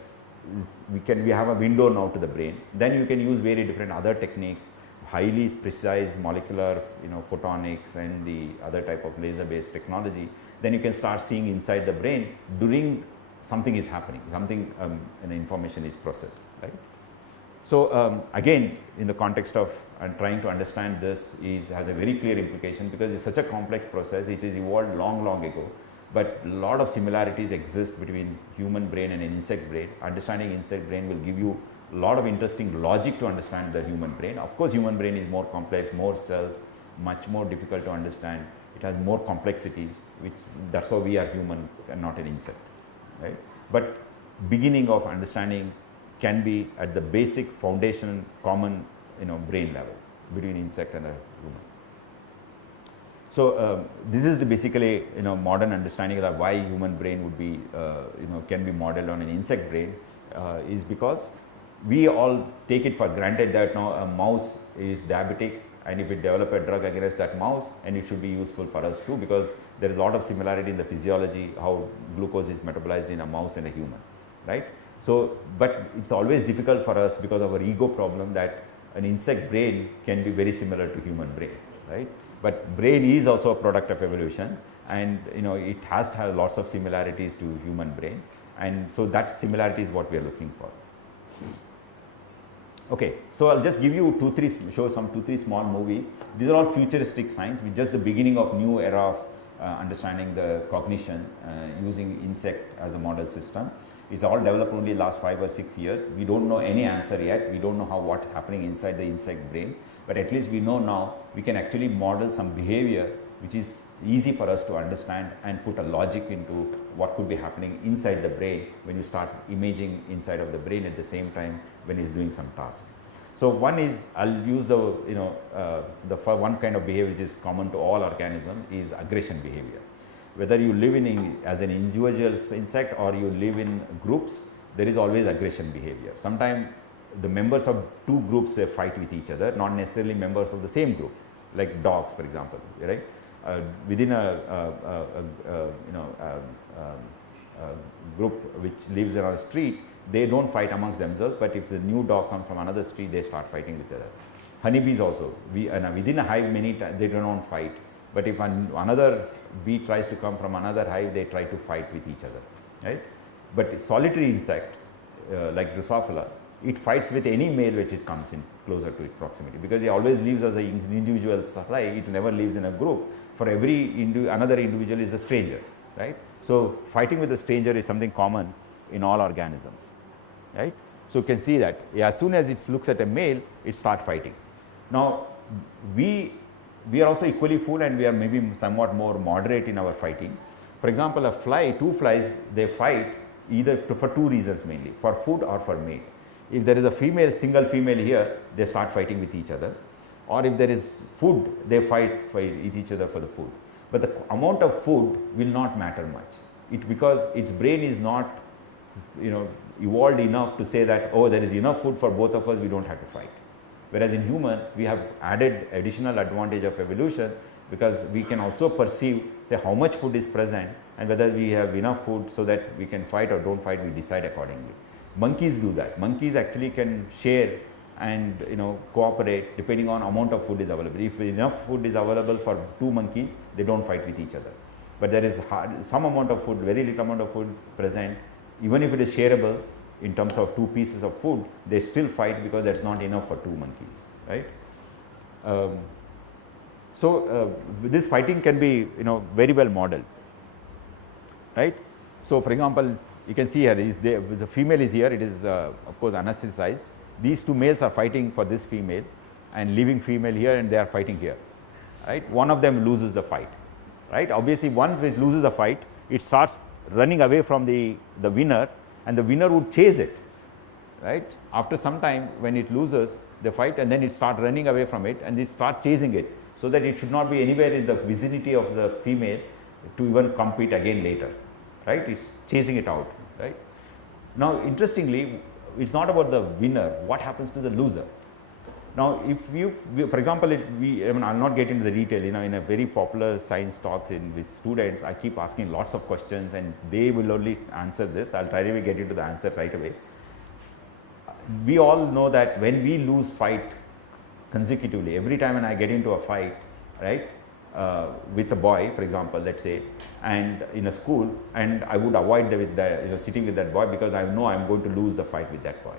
we have a window now to the brain. Then you can use very different other techniques, highly precise molecular photonics and the other type of laser based technology. Then you can start seeing inside the brain during something is happening, something information is processed, right? So again, in the context of trying to understand this has a very clear implication, because it's such a complex process. It is evolved long ago, but a lot of similarities exist between human brain and an insect brain. Understanding insect brain will give you a lot of interesting logic to understand the human brain. Of course, human brain is more complex, more cells, much more difficult to understand. It has more complexities, that's how we are human and not an insect, right? But beginning of understanding can be at the basic foundation common brain level between insect and a human. So this is the basically modern understanding of why human brain would be can be modeled on an insect brain is because we all take it for granted that now a mouse is diabetic, and if we develop a drug against that mouse, and it should be useful for us too, because there is a lot of similarity in the physiology how glucose is metabolized in a mouse and a human, right? So, but it's always difficult for us because of our ego problem that an insect brain can be very similar to human brain, right? But brain is also a product of evolution, and it has to have lots of similarities to human brain, and so that similarity is what we are looking for. Okay, so I'll just give you show some two, three small movies. These are all futuristic science, with just the beginning of new era of understanding the cognition using insect as a model system. It's all developed only last 5 or 6 years. We don't know any answer yet. We don't know what's happening inside the insect brain, but at least we know now we can actually model some behavior which is easy for us to understand and put a logic into what could be happening inside the brain when you start imaging inside of the brain at the same time when it's doing some task. So one is, I'll use the one kind of behavior which is common to all organisms is aggression behavior. Whether you live as an individual insect or you live in groups, there is always aggression behavior. Sometimes the members of two groups, they fight with each other, not necessarily members of the same group, like dogs, for example, right? Within a group which lives around a street, they don't fight amongst themselves, but if the new dog comes from another street, they start fighting with the honeybees also. Within a hive, many times they don't fight, but if another bee tries to come from another hive, they try to fight with each other, right? But a solitary insect like Drosophila, it fights with any male which it comes in closer to its proximity, because it always lives as an individual supply. It never lives in a group. For every another individual is a stranger, right? So fighting with a stranger is something common in all organisms, right? So you can see that as soon as it looks at a male, it starts fighting. Now we are also equally fool, and we are maybe somewhat more moderate in our fighting. For example, two flies, they fight either for two reasons mainly, for food or for mate. If there is a single female here, they start fighting with each other, or if there is food, they fight with each other for the food. But the amount of food will not matter much, because its brain is not evolved enough to say that, oh, there is enough food for both of us, we don't have to fight. Whereas in human, we have added additional advantage of evolution, because we can also perceive, say, how much food is present and whether we have enough food so that we can fight or don't fight, we decide accordingly. Monkeys do that. Monkeys actually can share and cooperate depending on amount of food is available. If enough food is available for two monkeys, they don't fight with each other. But there is some amount of food, very little amount of food present, even if it is shareable in terms of 2 pieces of food, they still fight because that's not enough for 2 monkeys, right? This fighting can be, very well modeled, right? So, for example, you can see here the female is here. It is of course anesthetized. These 2 males are fighting for this female, and leaving female here, and they are fighting here, right? One of them loses the fight, right? Obviously, once it loses the fight, it starts running away from the winner, and the winner would chase it, right? After some time, when it loses the fight, and then it starts running away from it, and it starts chasing it, so that it should not be anywhere in the vicinity of the female to even compete again later, right? It's chasing it out, right? Now, interestingly, it's not about the winner. What happens to the loser? Now, for example, I'll not get into the detail. In a very popular science talks with students, I keep asking lots of questions, and they will only answer this. I'll try to get into the answer right away. We all know that when we lose fight consecutively, every time when I get into a fight, right, with a boy, for example, let's say, and in a school, and I would avoid sitting with that boy because I know I'm going to lose the fight with that boy.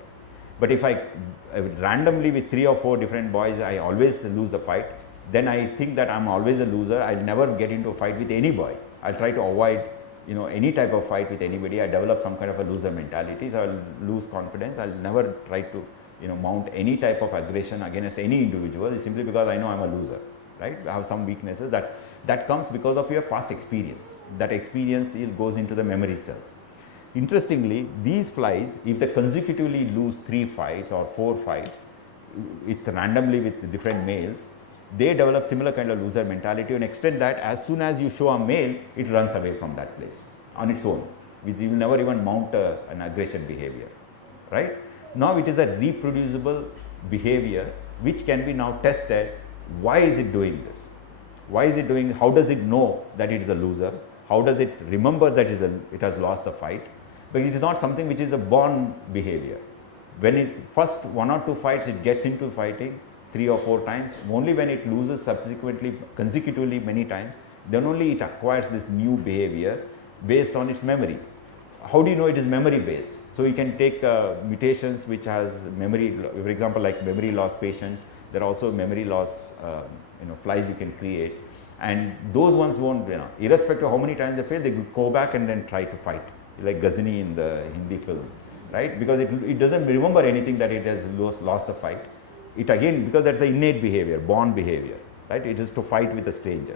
But if I randomly with 3 or 4 different boys, I always lose the fight, then I think that I'm always a loser. I'll never get into a fight with any boy. I'll try to avoid any type of fight with anybody. I develop some kind of a loser mentality, so I'll lose confidence. I'll never try to mount any type of aggression against any individual, simply because I know I'm a loser, right? I have some weaknesses that comes because of your past experience. That experience goes into the memory cells. Interestingly, these flies, if they consecutively lose 3 fights or 4 fights randomly with different males, they develop similar kind of loser mentality to an extent that as soon as you show a male, it runs away from that place on its own. It will never even mount an aggression behavior, right? Now it is a reproducible behavior which can be now tested. Why is it doing this? Why is it doing? How does it know that it is a loser? How does it remember that it has lost the fight? But it is not something which is a born behavior. When it first 1 or 2 fights, it gets into fighting 3 or 4 times. Only when it loses subsequently, consecutively many times, then only it acquires this new behavior based on its memory. How do you know it is memory based? So you can take mutations which has memory, for example, like memory loss patients. There are also memory loss flies you can create, and those ones won't, irrespective of how many times they fail, they go back and then try to fight, like Ghazni in the Hindi film, right? Because it doesn't remember anything that it has lost the fight. It again, because that's an innate behavior, born behavior, right? It is to fight with a stranger.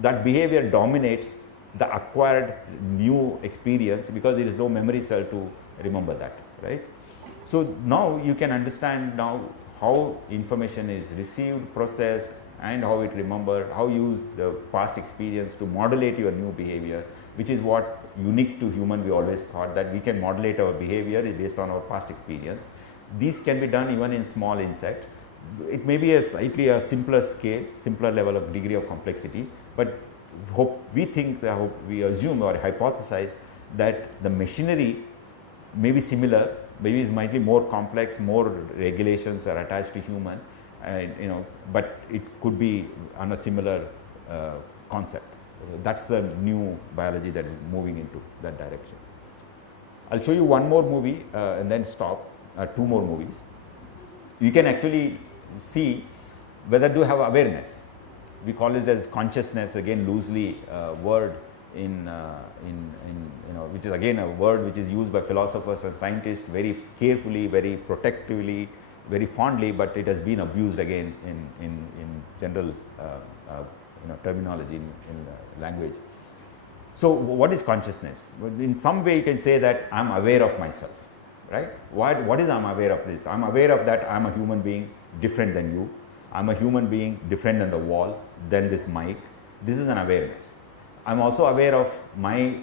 That behavior dominates the acquired new experience because there is no memory cell to remember that, right? So now you can understand now how information is received, processed, and how it remembered, how you use the past experience to modulate your new behavior, which is what unique to human. We always thought that we can modulate our behavior based on our past experience. These can be done even in small insects. It may be a slightly simpler scale, simpler level of degree of complexity, but we assume or hypothesize that the machinery may be similar, maybe it might be more complex, more regulations are attached to human, and but it could be on a similar concept. That's the new biology that is moving into that direction. I'll show you one more movie and then stop. 2 more movies. You can actually see whether do you have awareness. We call it as consciousness, again loosely word which is again a word which is used by philosophers and scientists very carefully, very protectively, very fondly, but it has been abused again in general terminology in language. So what is consciousness? In some way you can say that I am aware of myself, right? What is I am aware of this? I am aware of that I am a human being different than you. I am a human being different than the wall, than this mic. This is an awareness. I am also aware of my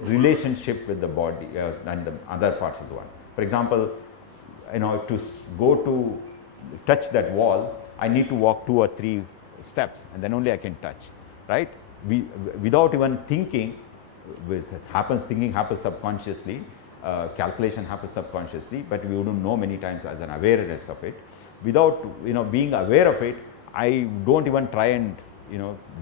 relationship with the body and the other parts of the one. For example, to go to touch that wall, I need to walk 2 or 3 steps, and then only I can touch, right? Without even thinking, thinking happens subconsciously, calculation happens subconsciously, but we wouldn't know many times as an awareness of it. Without being aware of it, I don't even try and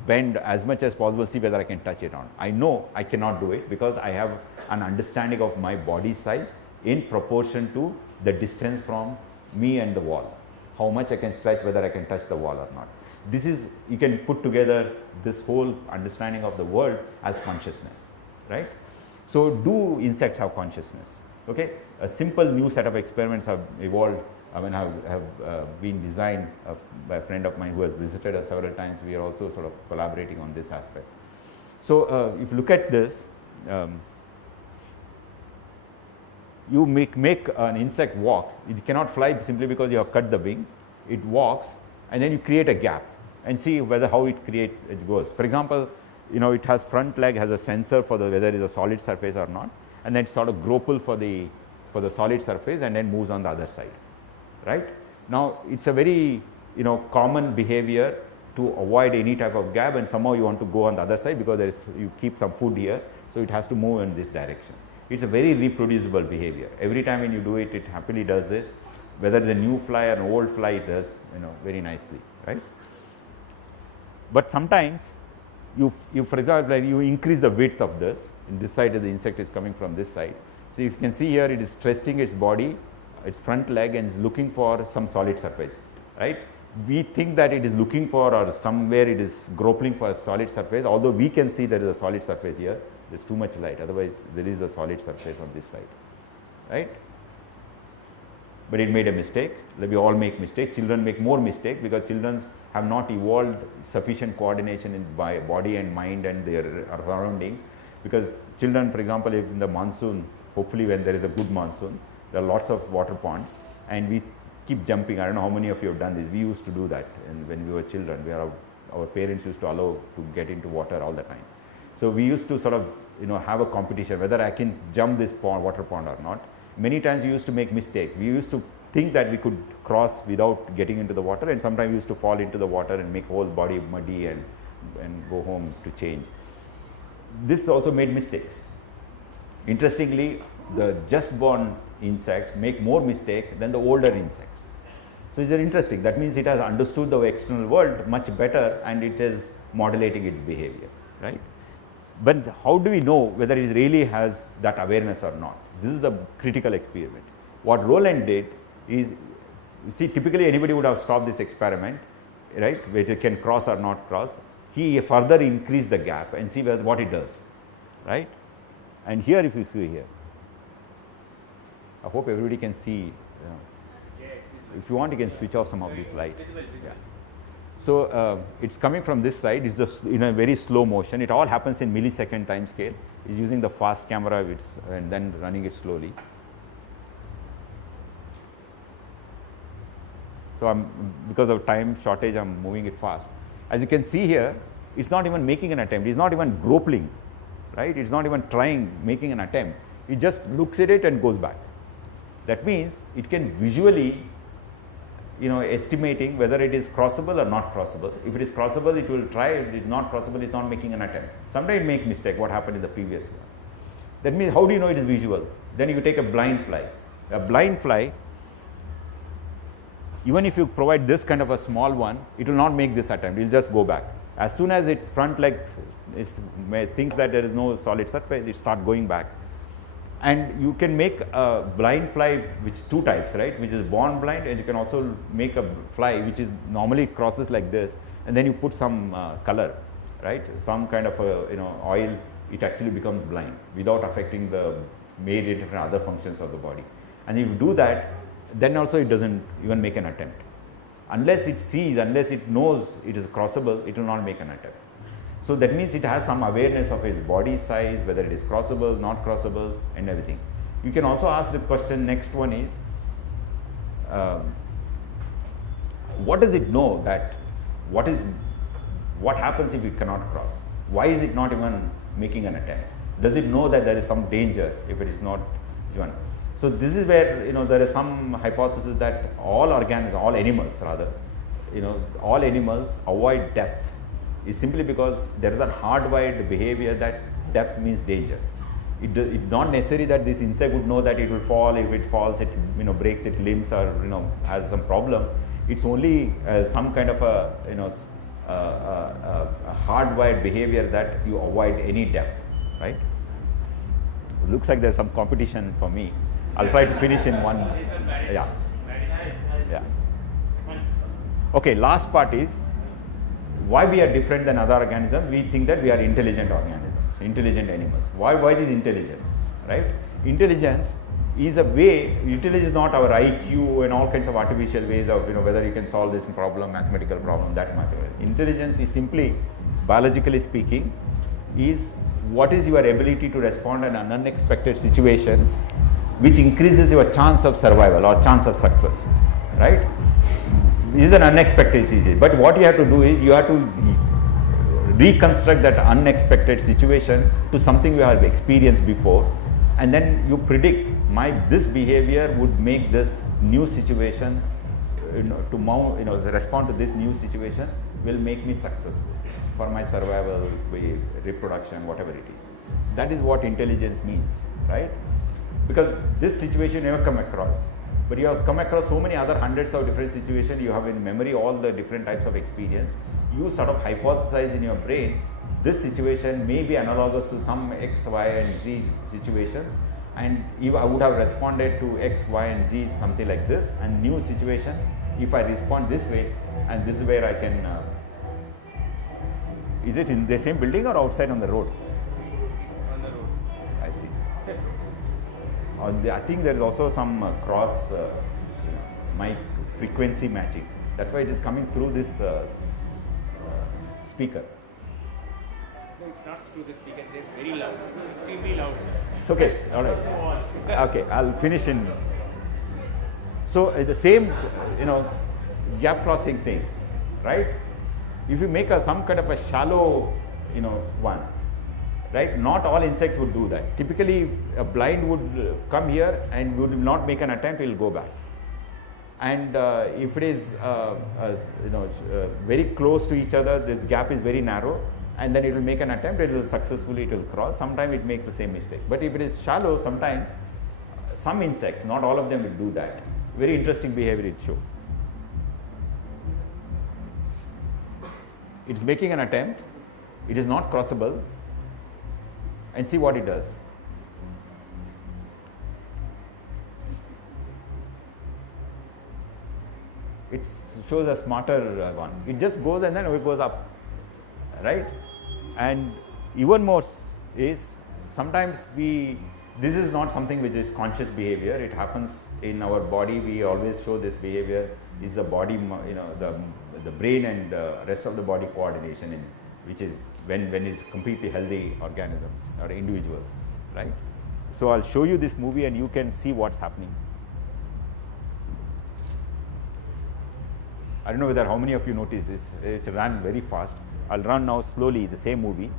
bend as much as possible, see whether I can touch it on. I know I cannot do it because I have an understanding of my body size in proportion to the distance from me and the wall. How much I can stretch, whether I can touch the wall or not. This is, you can put together this whole understanding of the world as consciousness, right? So do insects have consciousness? Okay, a simple new set of experiments have evolved. Have been designed by a friend of mine who has visited us several times. We are also sort of collaborating on this aspect. So if you look at this, you make an insect walk. It cannot fly simply because you have cut the wing. It walks, and then you create a gap and see whether how it goes. For example, it has front leg, has a sensor for whether it is a solid surface or not, and then sort of grapple for the solid surface, and then moves on the other side. Right now, it's a very common behavior to avoid any type of gap, and somehow you want to go on the other side because you keep some food here, so it has to move in this direction. It's a very reproducible behavior. Every time when you do it, it happily does this. Whether it's a new fly or an old fly, it does very nicely, right? But sometimes for example, you increase the width of this. In this side, the insect is coming from this side. So you can see here, it is stretching its body, its front leg, and is looking for some solid surface, right? We think that it is looking for, or somewhere it is groping for a solid surface, although we can see there is a solid surface here. There is too much light, otherwise there is a solid surface on this side, right? But it made a mistake. We all make mistakes. Children make more mistakes because children have not evolved sufficient coordination in body and mind and their surroundings. Because children, for example, if in the monsoon, hopefully when there is a good monsoon, there are lots of water ponds, and we keep jumping. I don't know how many of you have done this. We used to do that, and when we were children, our parents used to allow to get into water all the time. So we used to sort of have a competition whether I can jump this water pond or not. Many times we used to make mistakes. We used to think that we could cross without getting into the water, and sometimes we used to fall into the water and make whole body muddy and go home to change. This also made mistakes. Interestingly, the just born insects make more mistakes than the older insects. So it's interesting. That means it has understood the external world much better, and it is modulating its behavior, right? But how do we know whether it really has that awareness or not? This is the critical experiment. What Roland did is, see, typically anybody would have stopped this experiment, right, whether it can cross or not cross. He further increased the gap and see what it does, right? And here, if you see here, I hope everybody can see. If you want, you can switch off some of these lights. Yeah. So it's coming from this side. It's just in a very slow motion. It all happens in millisecond time scale. It's using the fast camera and then running it slowly. So because of time shortage, I'm moving it fast. As you can see here, it's not even making an attempt. It's not even groping, right? It's not even making an attempt. It just looks at it and goes back. That means it can visually, estimating whether it is crossable or not crossable. If it is crossable, it will try. If it is not crossable, it's not making an attempt. Sometimes it makes mistake, what happened in the previous one. That means, how do you know it is visual? Then you take a blind fly. A blind fly, even if you provide this kind of a small one, it will not make this attempt. It will just go back. As soon as its front leg thinks that there is no solid surface, it starts going back. And you can make a blind fly, which two types, right? Which is born blind, and you can also make a fly which is normally crosses like this, and then you put some color, right? Some kind of oil. It actually becomes blind without affecting the many different other functions of the body. And if you do that, then also it doesn't even make an attempt. Unless it sees, unless it knows it is crossable, it will not make an attempt. So that means it has some awareness of its body size, whether it is crossable, not crossable, and everything. You can also ask the question, next one is, what does it know that, what happens if it cannot cross? Why is it not even making an attempt? Does it know that there is some danger if it is not one? So this is where, there is some hypothesis that all animals avoid depth. Is simply because there is a hardwired behavior that depth means danger. It's not necessary that this insect would know that it will fall. If it falls, it breaks its limbs or has some problem. It's only some kind of a a hardwired behavior that you avoid any depth, right? It looks like there's some competition for me. I'll try to finish in one. Yeah. Yeah. Okay, last part is why we are different than other organisms. We think that we are intelligent organisms, intelligent animals. Why is intelligence, right? Intelligence is a way, intelligence is not our IQ and all kinds of artificial ways of, whether you can solve this problem, mathematical problem, that mathematical. Intelligence is simply, biologically speaking, is what is your ability to respond in an unexpected situation which increases your chance of survival or chance of success, right? This is an unexpected situation, but what you have to do is you have to reconstruct that unexpected situation to something you have experienced before, and then you predict this behavior would make this new situation, respond to this new situation will make me successful for my survival, reproduction, whatever it is. That is what intelligence means, right? Because this situation you never come across, but you have come across so many other hundreds of different situations, you have in memory all the different types of experience, you sort of hypothesize in your brain, this situation may be analogous to some X, Y and Z situations, and if I would have responded to X, Y and Z something like this, and new situation, if I respond this way, and this is where I can, is it in the same building or outside on the road? On the road. I see. I think there is also some cross mic frequency matching. That's why it is coming through this speaker. No, it's not through the speaker. They're very loud, extremely loud. It's okay. All right. Okay, I'll finish in. So the same, gap crossing thing, right? If you make some kind of a shallow, one, right? Not all insects would do that. Typically, a blind would come here and would not make an attempt, it will go back. And if it is, very close to each other, this gap is very narrow, and then it will make an attempt, it will successfully, it will cross. Sometimes it makes the same mistake. But if it is shallow, sometimes some insects, not all of them will do that. Very interesting behavior it shows. It's making an attempt, it is not crossable, and see what it does. It shows a smarter one. It just goes and then it goes up, right? And even more is sometimes this is not something which is conscious behavior. It happens in our body. We always show this behavior is the body, the brain and rest of the body coordination, which is when it's completely healthy organisms or individuals, right? So I'll show you this movie and you can see what's happening. I don't know whether how many of you noticed this. It ran very fast. I'll run now slowly the same movie.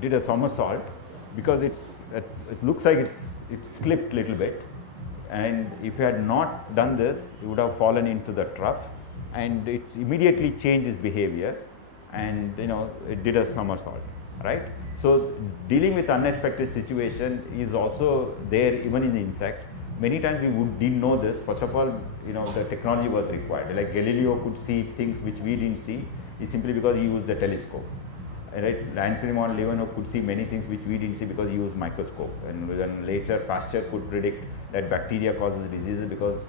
Did a somersault because it looks like it slipped a little bit, and if it had not done this, it would have fallen into the trough, and it immediately changed its behavior, and it did a somersault, right? So dealing with unexpected situation is also there even in the insect. Many times we didn't know this. First of all, the technology was required. Like Galileo could see things which we didn't see, is simply because he used the telescope. Right? Anthony von Leeuwenhoek could see many things which we didn't see because he used microscope. And then later Pasteur could predict that bacteria causes diseases because,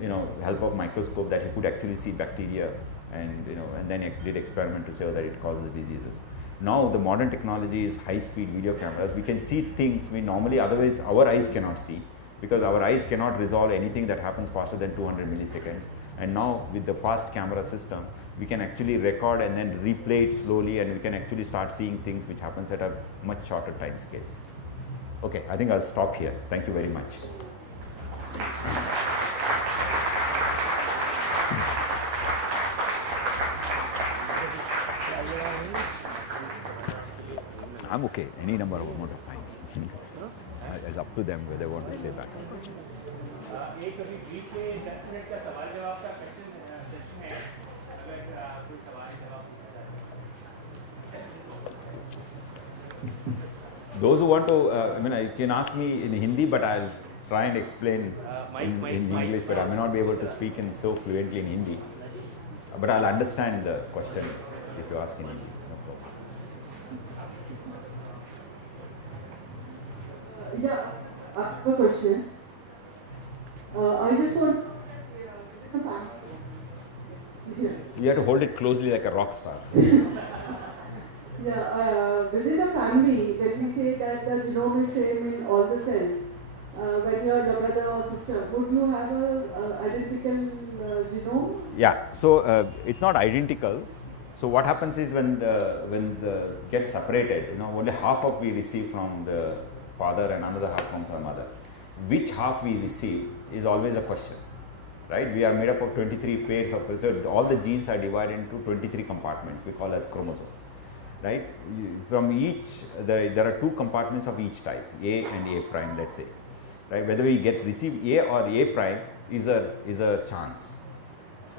help of microscope, that he could actually see bacteria, and and then did experiment to show that it causes diseases. Now the modern technology is high-speed video cameras. We can see things we normally otherwise our eyes cannot see, because our eyes cannot resolve anything that happens faster than 200 milliseconds. And now with the fast camera system, we can actually record and then replay it slowly, and we can actually start seeing things which happens at a much shorter time scale. Okay, I think I'll stop here. Thank you very much. I'm okay, any number of amount of time. It's up to them whether they want to stay back. एक अभी brief में 10 minute का सवाल जवाब का session है, अगर कोई सवाल जवाब Those who want to, I mean, you can ask me in Hindi, but I'll try and explain in English, but I may not be able to speak in so fluently in Hindi. But I'll understand the question if you ask in Hindi. No problem. Yeah, I have a question. I just want. You have to hold it closely like a rock star. Yeah, within a family, when we say that the genome is same in all the cells, when you are your brother or sister, would you have a identical genome? Yeah, so it's not identical. So what happens is when the get separated, only half of we receive from the father and another half from the mother. Which half we receive is always a question, right? We are made up of 23 pairs of, so all the genes are divided into 23 compartments we call as chromosomes, right? From each, there are two compartments of each type, A and A prime, let's say, right? Whether we receive A or A prime is a chance.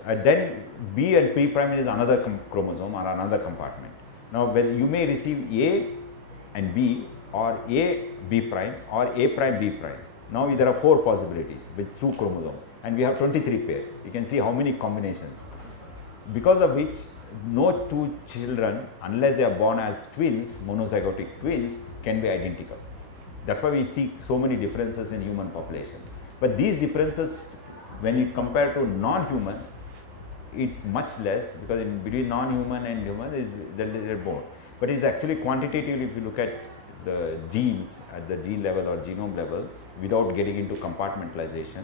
Then B and P prime is another chromosome or another compartment. Now, when you may receive A and B or A B prime or A prime B prime. Now, there are 4 possibilities with 2 chromosomes and we have 23 pairs. You can see how many combinations. Because of which no two children, unless they are born as twins, monozygotic twins, can be identical. That's why we see so many differences in human population. But these differences, when you compare to non-human, it's much less, because in between non-human and human they're born. But it's actually quantitatively, if you look at the genes at the gene level or genome level without getting into compartmentalization,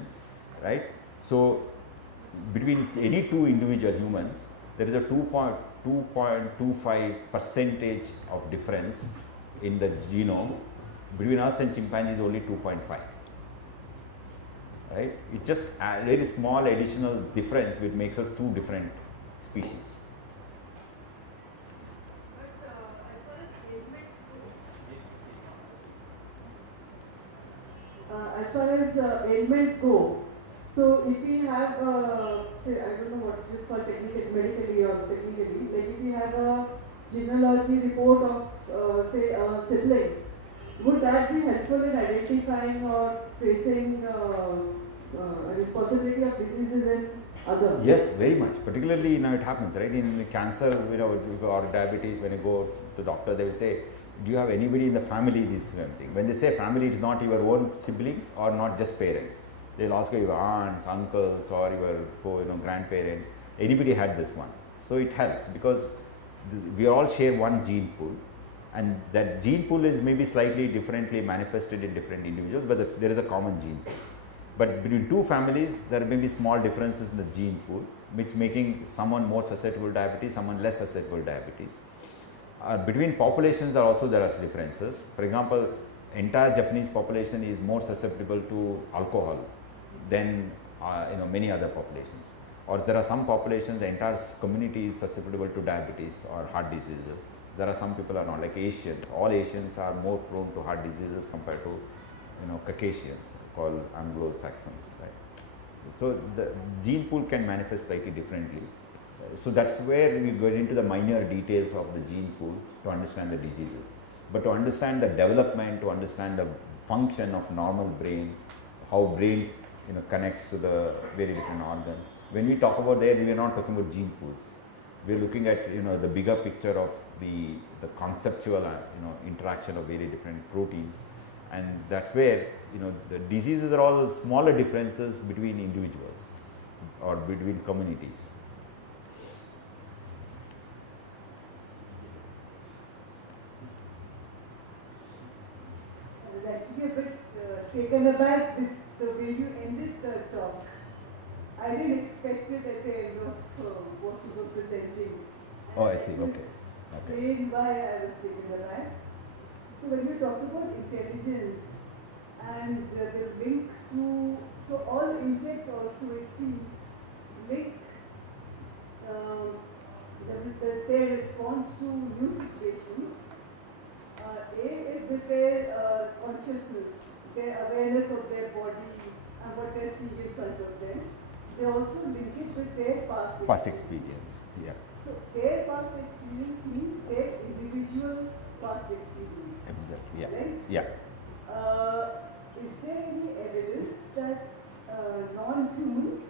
right? So between any two individual humans, there is a 2.25% of difference in the genome. Between us and chimpanzees only 2.5. Right? It's just a very small additional difference which makes us two different species. As far as ailments go, so if we have, say, I don't know what it is called medically or technically, like if we have a genealogy report of, say, a sibling, would that be helpful in identifying or tracing possibility of diseases in others? Yes, very much. Particularly, it happens, right? In cancer, or diabetes, when you go to doctor, they will say, do you have anybody in the family this kind of thing? When they say family, it's not your own siblings or not just parents. They'll ask you your aunts, uncles, or your grandparents. Anybody had this one. So it helps because we all share one gene pool. And that gene pool is maybe slightly differently manifested in different individuals, but there is a common gene pool. But between two families, there may be small differences in the gene pool, which making someone more susceptible to diabetes, someone less susceptible to diabetes. Between populations, there are differences. For example, entire Japanese population is more susceptible to alcohol than many other populations. Or there are some populations, the entire community is susceptible to diabetes or heart diseases. There are some people are not, like Asians. All Asians are more prone to heart diseases compared to Caucasians, called Anglo-Saxons, right? So the gene pool can manifest slightly differently. So that's where we get into the minor details of the gene pool to understand the diseases. But to understand the development, to understand the function of normal brain, how brain connects to the very different organs. When we talk about there, we are not talking about gene pools. We are looking at the bigger picture of the conceptual interaction of very different proteins, and that's where the diseases are all smaller differences between individuals or between communities. I was actually a bit taken aback with the way you ended the talk. I didn't expect it at the end of what you were presenting. Oh, I see. Okay. Explain why I was taken aback. So when you talk about intelligence and the link to, so all insects also, it seems, link their response to new situations. A is with their consciousness, their awareness of their body and what they're seeing in front of them. They also link it with their past experience. Yeah. So their past experience means their individual past experience. Exactly. Yeah. Right? Yeah. Is there any evidence that non-humans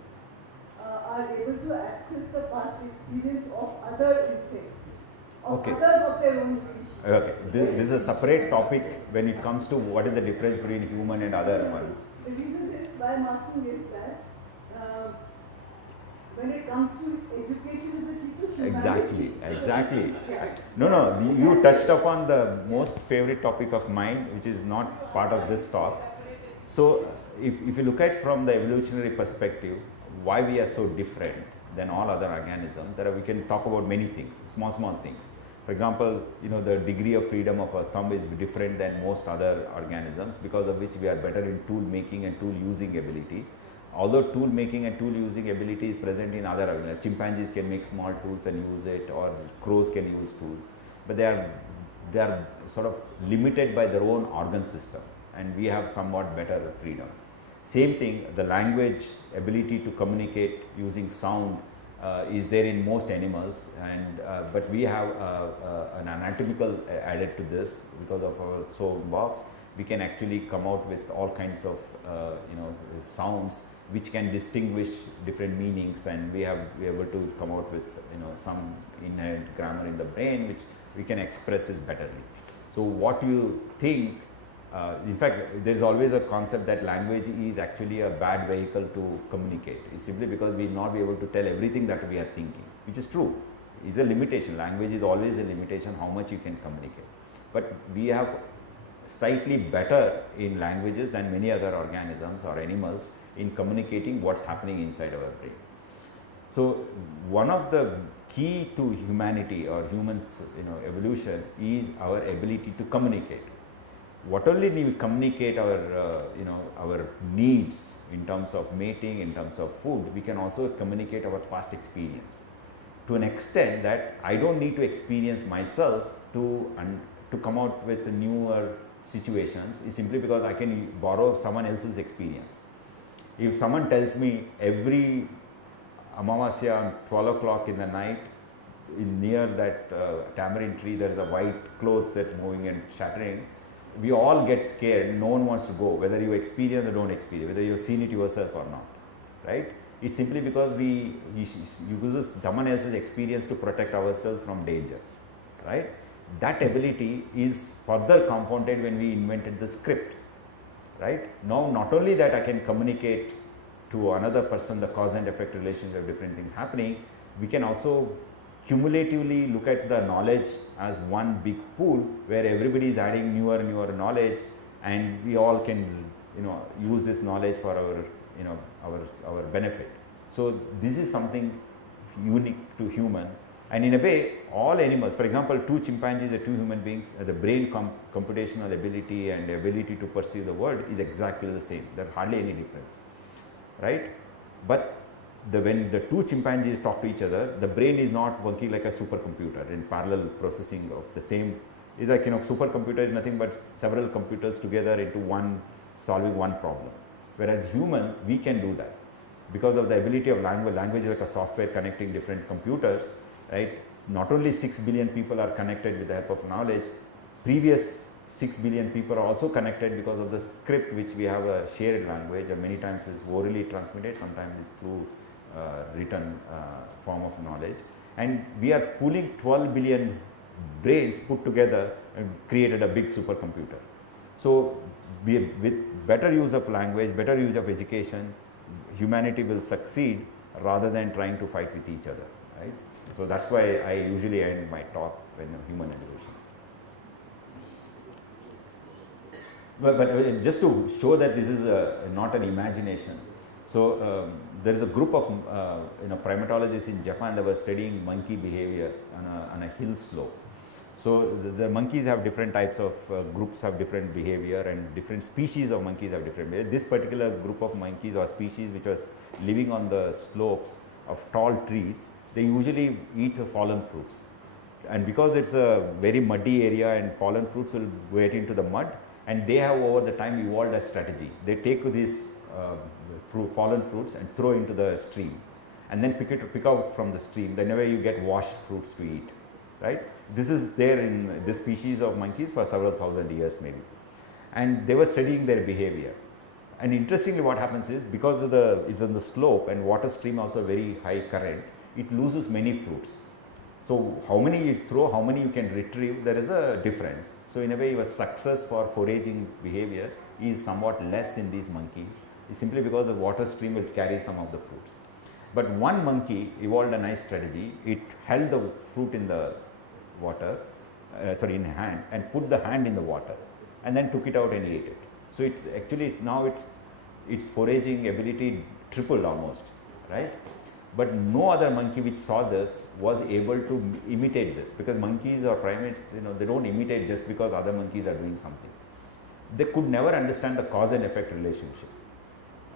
are able to access the past experience of other insects, of Okay. others of their own species? Okay. This is a separate topic when it comes to what is the difference between human and other ones. The reason is why I'm asking is that when it comes to education is the key to humanity. Exactly. Yeah. No, you touched upon the most favorite topic of mine, which is not part of this talk. So, if you look at from the evolutionary perspective, why we are so different than all other organisms, we can talk about many things, small things. For example, the degree of freedom of a thumb is different than most other organisms, because of which we are better in tool making and tool using ability. Although tool making and tool using ability is present in other organisms, chimpanzees can make small tools and use it, or crows can use tools, but they are sort of limited by their own organ system, and we have somewhat better freedom. Same thing, the language ability to communicate using sound is there in most animals, and but we have an anatomical added to this because of our sound box. We can actually come out with all kinds of sounds which can distinguish different meanings, and we are able to come out with some inherent grammar in the brain which we can express this betterly. So what you think, in fact there is always a concept that language is actually a bad vehicle to communicate. It's simply because we will not be able to tell everything that we are thinking, which is true. It's a limitation. Language is always a limitation how much you can communicate, but we have slightly better in languages than many other organisms or animals in communicating what's happening inside our brain. So one of the key to humanity or humans evolution is our ability to communicate. What only we communicate our needs in terms of mating, in terms of food, we can also communicate our past experience to an extent that I don't need to experience myself to come out with newer situations. Is simply because I can borrow someone else's experience. If someone tells me every Amavasya 12 o'clock in the night, near that tamarind tree there is a white cloth that's moving and shattering, we all get scared. No one wants to go, whether you experience or don't experience, whether you have seen it yourself or not, right? It's simply because we use someone else's experience to protect ourselves from danger, right? That ability is further compounded when we invented the script, right? Now not only that I can communicate to another person the cause and effect relationship of different things happening, we can also cumulatively look at the knowledge as one big pool where everybody is adding newer knowledge, and we all can use this knowledge for our benefit. So this is something unique to human. And in a way, all animals, for example, 2 chimpanzees and 2 human beings, the brain computational ability and ability to perceive the world is exactly the same. There is hardly any difference, right? But when the 2 chimpanzees talk to each other, the brain is not working like a supercomputer in parallel processing of the same. It's like supercomputer is nothing but several computers together into one, solving one problem. Whereas human, we can do that because of the ability of language. Language is like a software connecting different computers. Right? Not only 6 billion people are connected with the help of knowledge, previous 6 billion people are also connected because of the script, which we have a shared language, and many times is orally transmitted, sometimes is through written form of knowledge. And we are pulling 12 billion brains put together and created a big supercomputer. So with better use of language, better use of education, humanity will succeed rather than trying to fight with each other, right? So that's why I usually end my talk when human evolution. But just to show that this is not an imagination. So there is a group of primatologists in Japan that were studying monkey behavior on a hill slope. So the monkeys have different types of groups have different behavior, and different species of monkeys have different behavior. This particular group of monkeys or species which was living on the slopes of tall trees, they usually eat fallen fruits, and because it's a very muddy area and fallen fruits will get into the mud, and they have over the time evolved a strategy. They take these fallen fruits and throw into the stream, and then pick out from the stream. Whenever you get washed fruits to eat, right? This is there in this species of monkeys for several thousand years maybe. And they were studying their behavior. And interestingly what happens is, because of it's on the slope and water stream also very high current, it loses many fruits. So how many you throw, how many you can retrieve, there is a difference. So in a way, your success for foraging behavior is somewhat less in these monkeys. It's simply because the water stream will carry some of the fruits. But one monkey evolved a nice strategy. It held the fruit in the water, in hand, and put the hand in the water, and then took it out and ate it. So it's actually now its foraging ability tripled almost, right? But no other monkey which saw this was able to imitate this, because monkeys or primates, they don't imitate just because other monkeys are doing something. They could never understand the cause and effect relationship,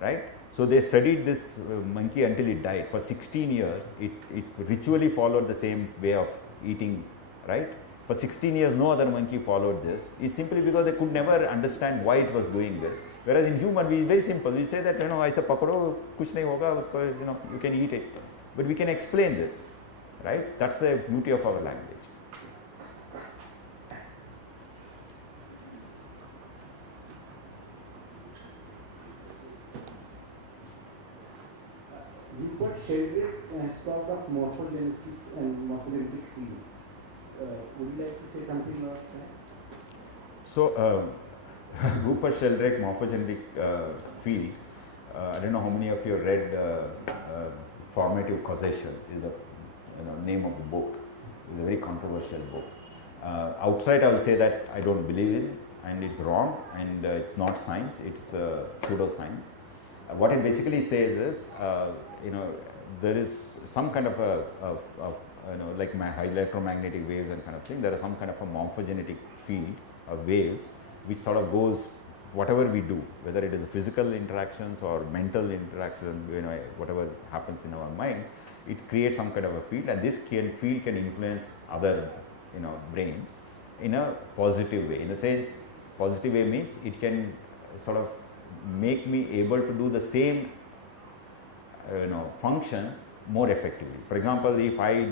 right? So they studied this monkey until it died. For 16 years, it ritually followed the same way of eating, right? For 16 years, no other monkey followed this. It's simply because they could never understand why it was doing this. Whereas in human, we very simple. We say that, aisa pakado, kuch nahi hoga, usko, you can eat it. But we can explain this, right? That's the beauty of our language. Rupert Sheldrake has talked of morphogenesis and morphogenetic fields. Would you like to say something about that? So, Rupert Sheldrake morphogenetic field, I don't know how many of you have read Formative Causation is the name of the book. It's a very controversial book. Outright I will say that I don't believe in it, and it's wrong, and it's not science, it's pseudoscience. What it basically says is, there is some kind of like my electromagnetic waves and kind of thing, there is some kind of a morphogenetic field of waves which sort of goes, whatever we do, whether it is physical interactions or mental interactions, whatever happens in our mind, it creates some kind of a field, and this field can influence other brains in a positive way. In a sense, positive way means it can sort of make me able to do the same function more effectively. For example, if I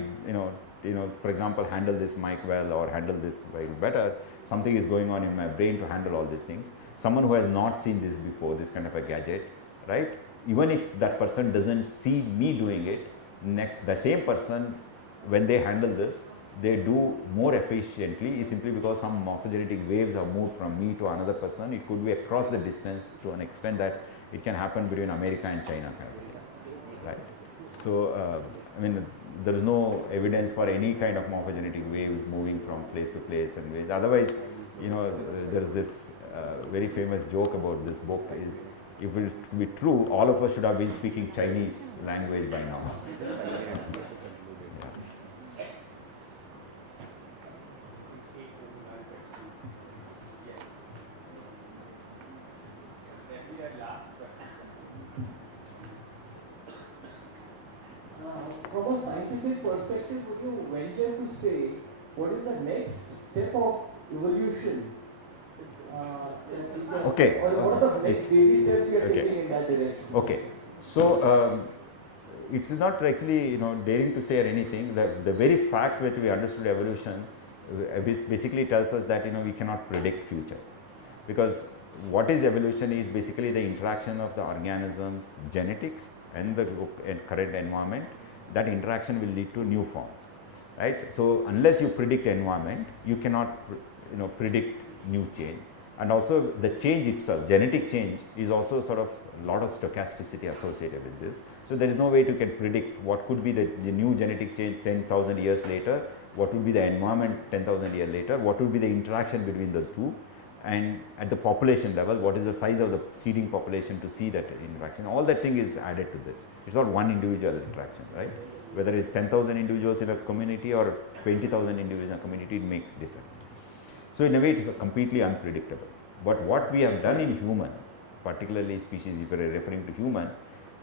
for example, handle this mic well or handle this well better, something is going on in my brain to handle all these things. Someone who has not seen this before, this kind of a gadget, right? Even if that person doesn't see me doing it, the same person, when they handle this, they do more efficiently, is simply because some morphogenetic waves have moved from me to another person. It could be across the distance to an extent that it can happen between America and China, kind of thing, right? So, I mean, there is no evidence for any kind of morphogenetic waves moving from place to place and ways. Otherwise, there is this very famous joke about this book is, if it is to be true, all of us should have been speaking Chinese language by now. From a scientific perspective, would you venture to say what is the next step of evolution? Okay. Or what are the next baby steps you are Okay. taking in that direction? Okay. So, it's not actually daring to say or anything. The very fact that we understood evolution basically tells us that we cannot predict future, because what is evolution is basically the interaction of the organism's genetics and the current environment. That interaction will lead to new forms, right? So unless you predict environment, you cannot predict new change. And also the change itself, genetic change, is also sort of a lot of stochasticity associated with this. So there is no way to can predict what could be the new genetic change 10,000 years later, what would be the environment 10,000 years later, what would be the interaction between the two, and at the population level, what is the size of the seeding population to see that interaction. All that thing is added to this. It's not one individual interaction, right? Whether it's 10,000 individuals in a community or 20,000 individuals in a community, it makes difference. So in a way, it is completely unpredictable. But what we have done in human, particularly species, if you are referring to human,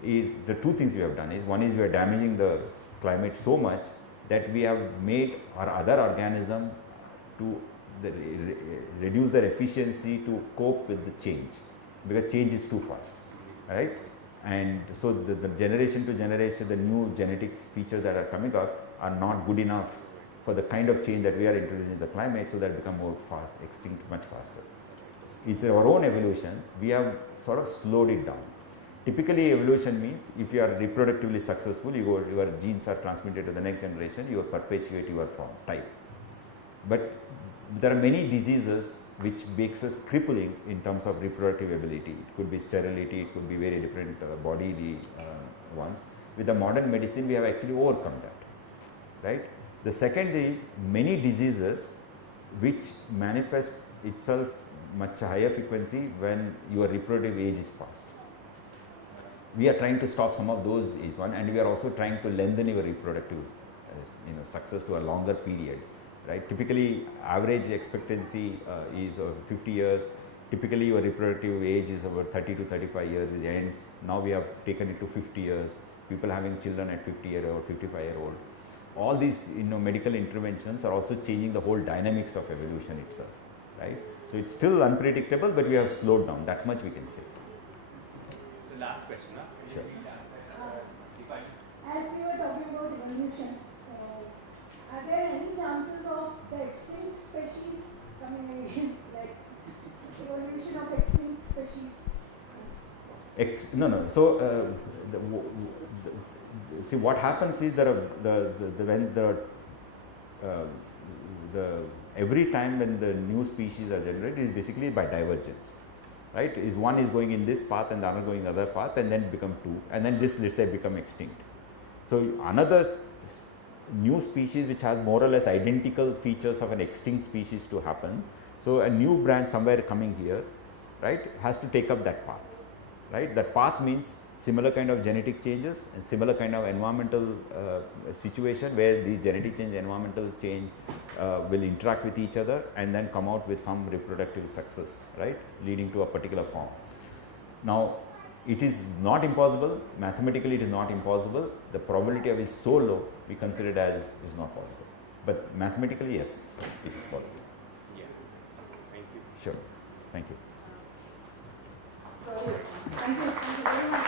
is the two things we have done is, one is we are damaging the climate so much that we have made our other organism to reduce their efficiency to cope with the change, because change is too fast, right? And so the generation to generation, the new genetic features that are coming up are not good enough for the kind of change that we are introducing in the climate, so that become more extinct much faster. With our own evolution, we have sort of slowed it down. Typically, evolution means if you are reproductively successful, your genes are transmitted to the next generation, you perpetuate your form, type. But there are many diseases which makes us crippling in terms of reproductive ability. It could be sterility, it could be very different bodily ones. With the modern medicine, we have actually overcome that, right? The second is many diseases which manifest itself much higher frequency when your reproductive age is past. We are trying to stop some of those is one, and we are also trying to lengthen your reproductive success to a longer period, right? Typically, average expectancy is 50 years. Typically, your reproductive age is about 30 to 35 years, it ends. Now we have taken it to 50 years. People having children at 50-year or 55-year-old. All these medical interventions are also changing the whole dynamics of evolution itself, right? So it's still unpredictable, but we have slowed down. That much we can say. The last question, huh? Sure. As we were talking about evolution, so are there any chances of the extinct species coming again, like evolution of extinct species? No. So see what happens is there are when every time when the new species are generated is basically by divergence, right? Is one is going in this path and the other going the other path, and then become two, and then this, let's say, become extinct. So another new species which has more or less identical features of an extinct species to happen. So a new branch somewhere coming here, right, has to take up that path, right? That path means similar kind of genetic changes and similar kind of environmental situation where these genetic change, environmental change will interact with each other and then come out with some reproductive success, right, leading to a particular form. Now, it is not impossible, mathematically it is not impossible. The probability of it is so low, we consider it as is not possible. But mathematically, yes, it is possible. Yeah. Thank you. Sure. Thank you. So, thank you very much.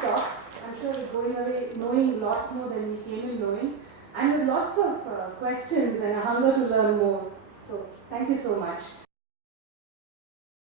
Talk. I'm sure we're going away knowing lots more than we came in knowing, and with lots of questions and a hunger to learn more. So, thank you so much.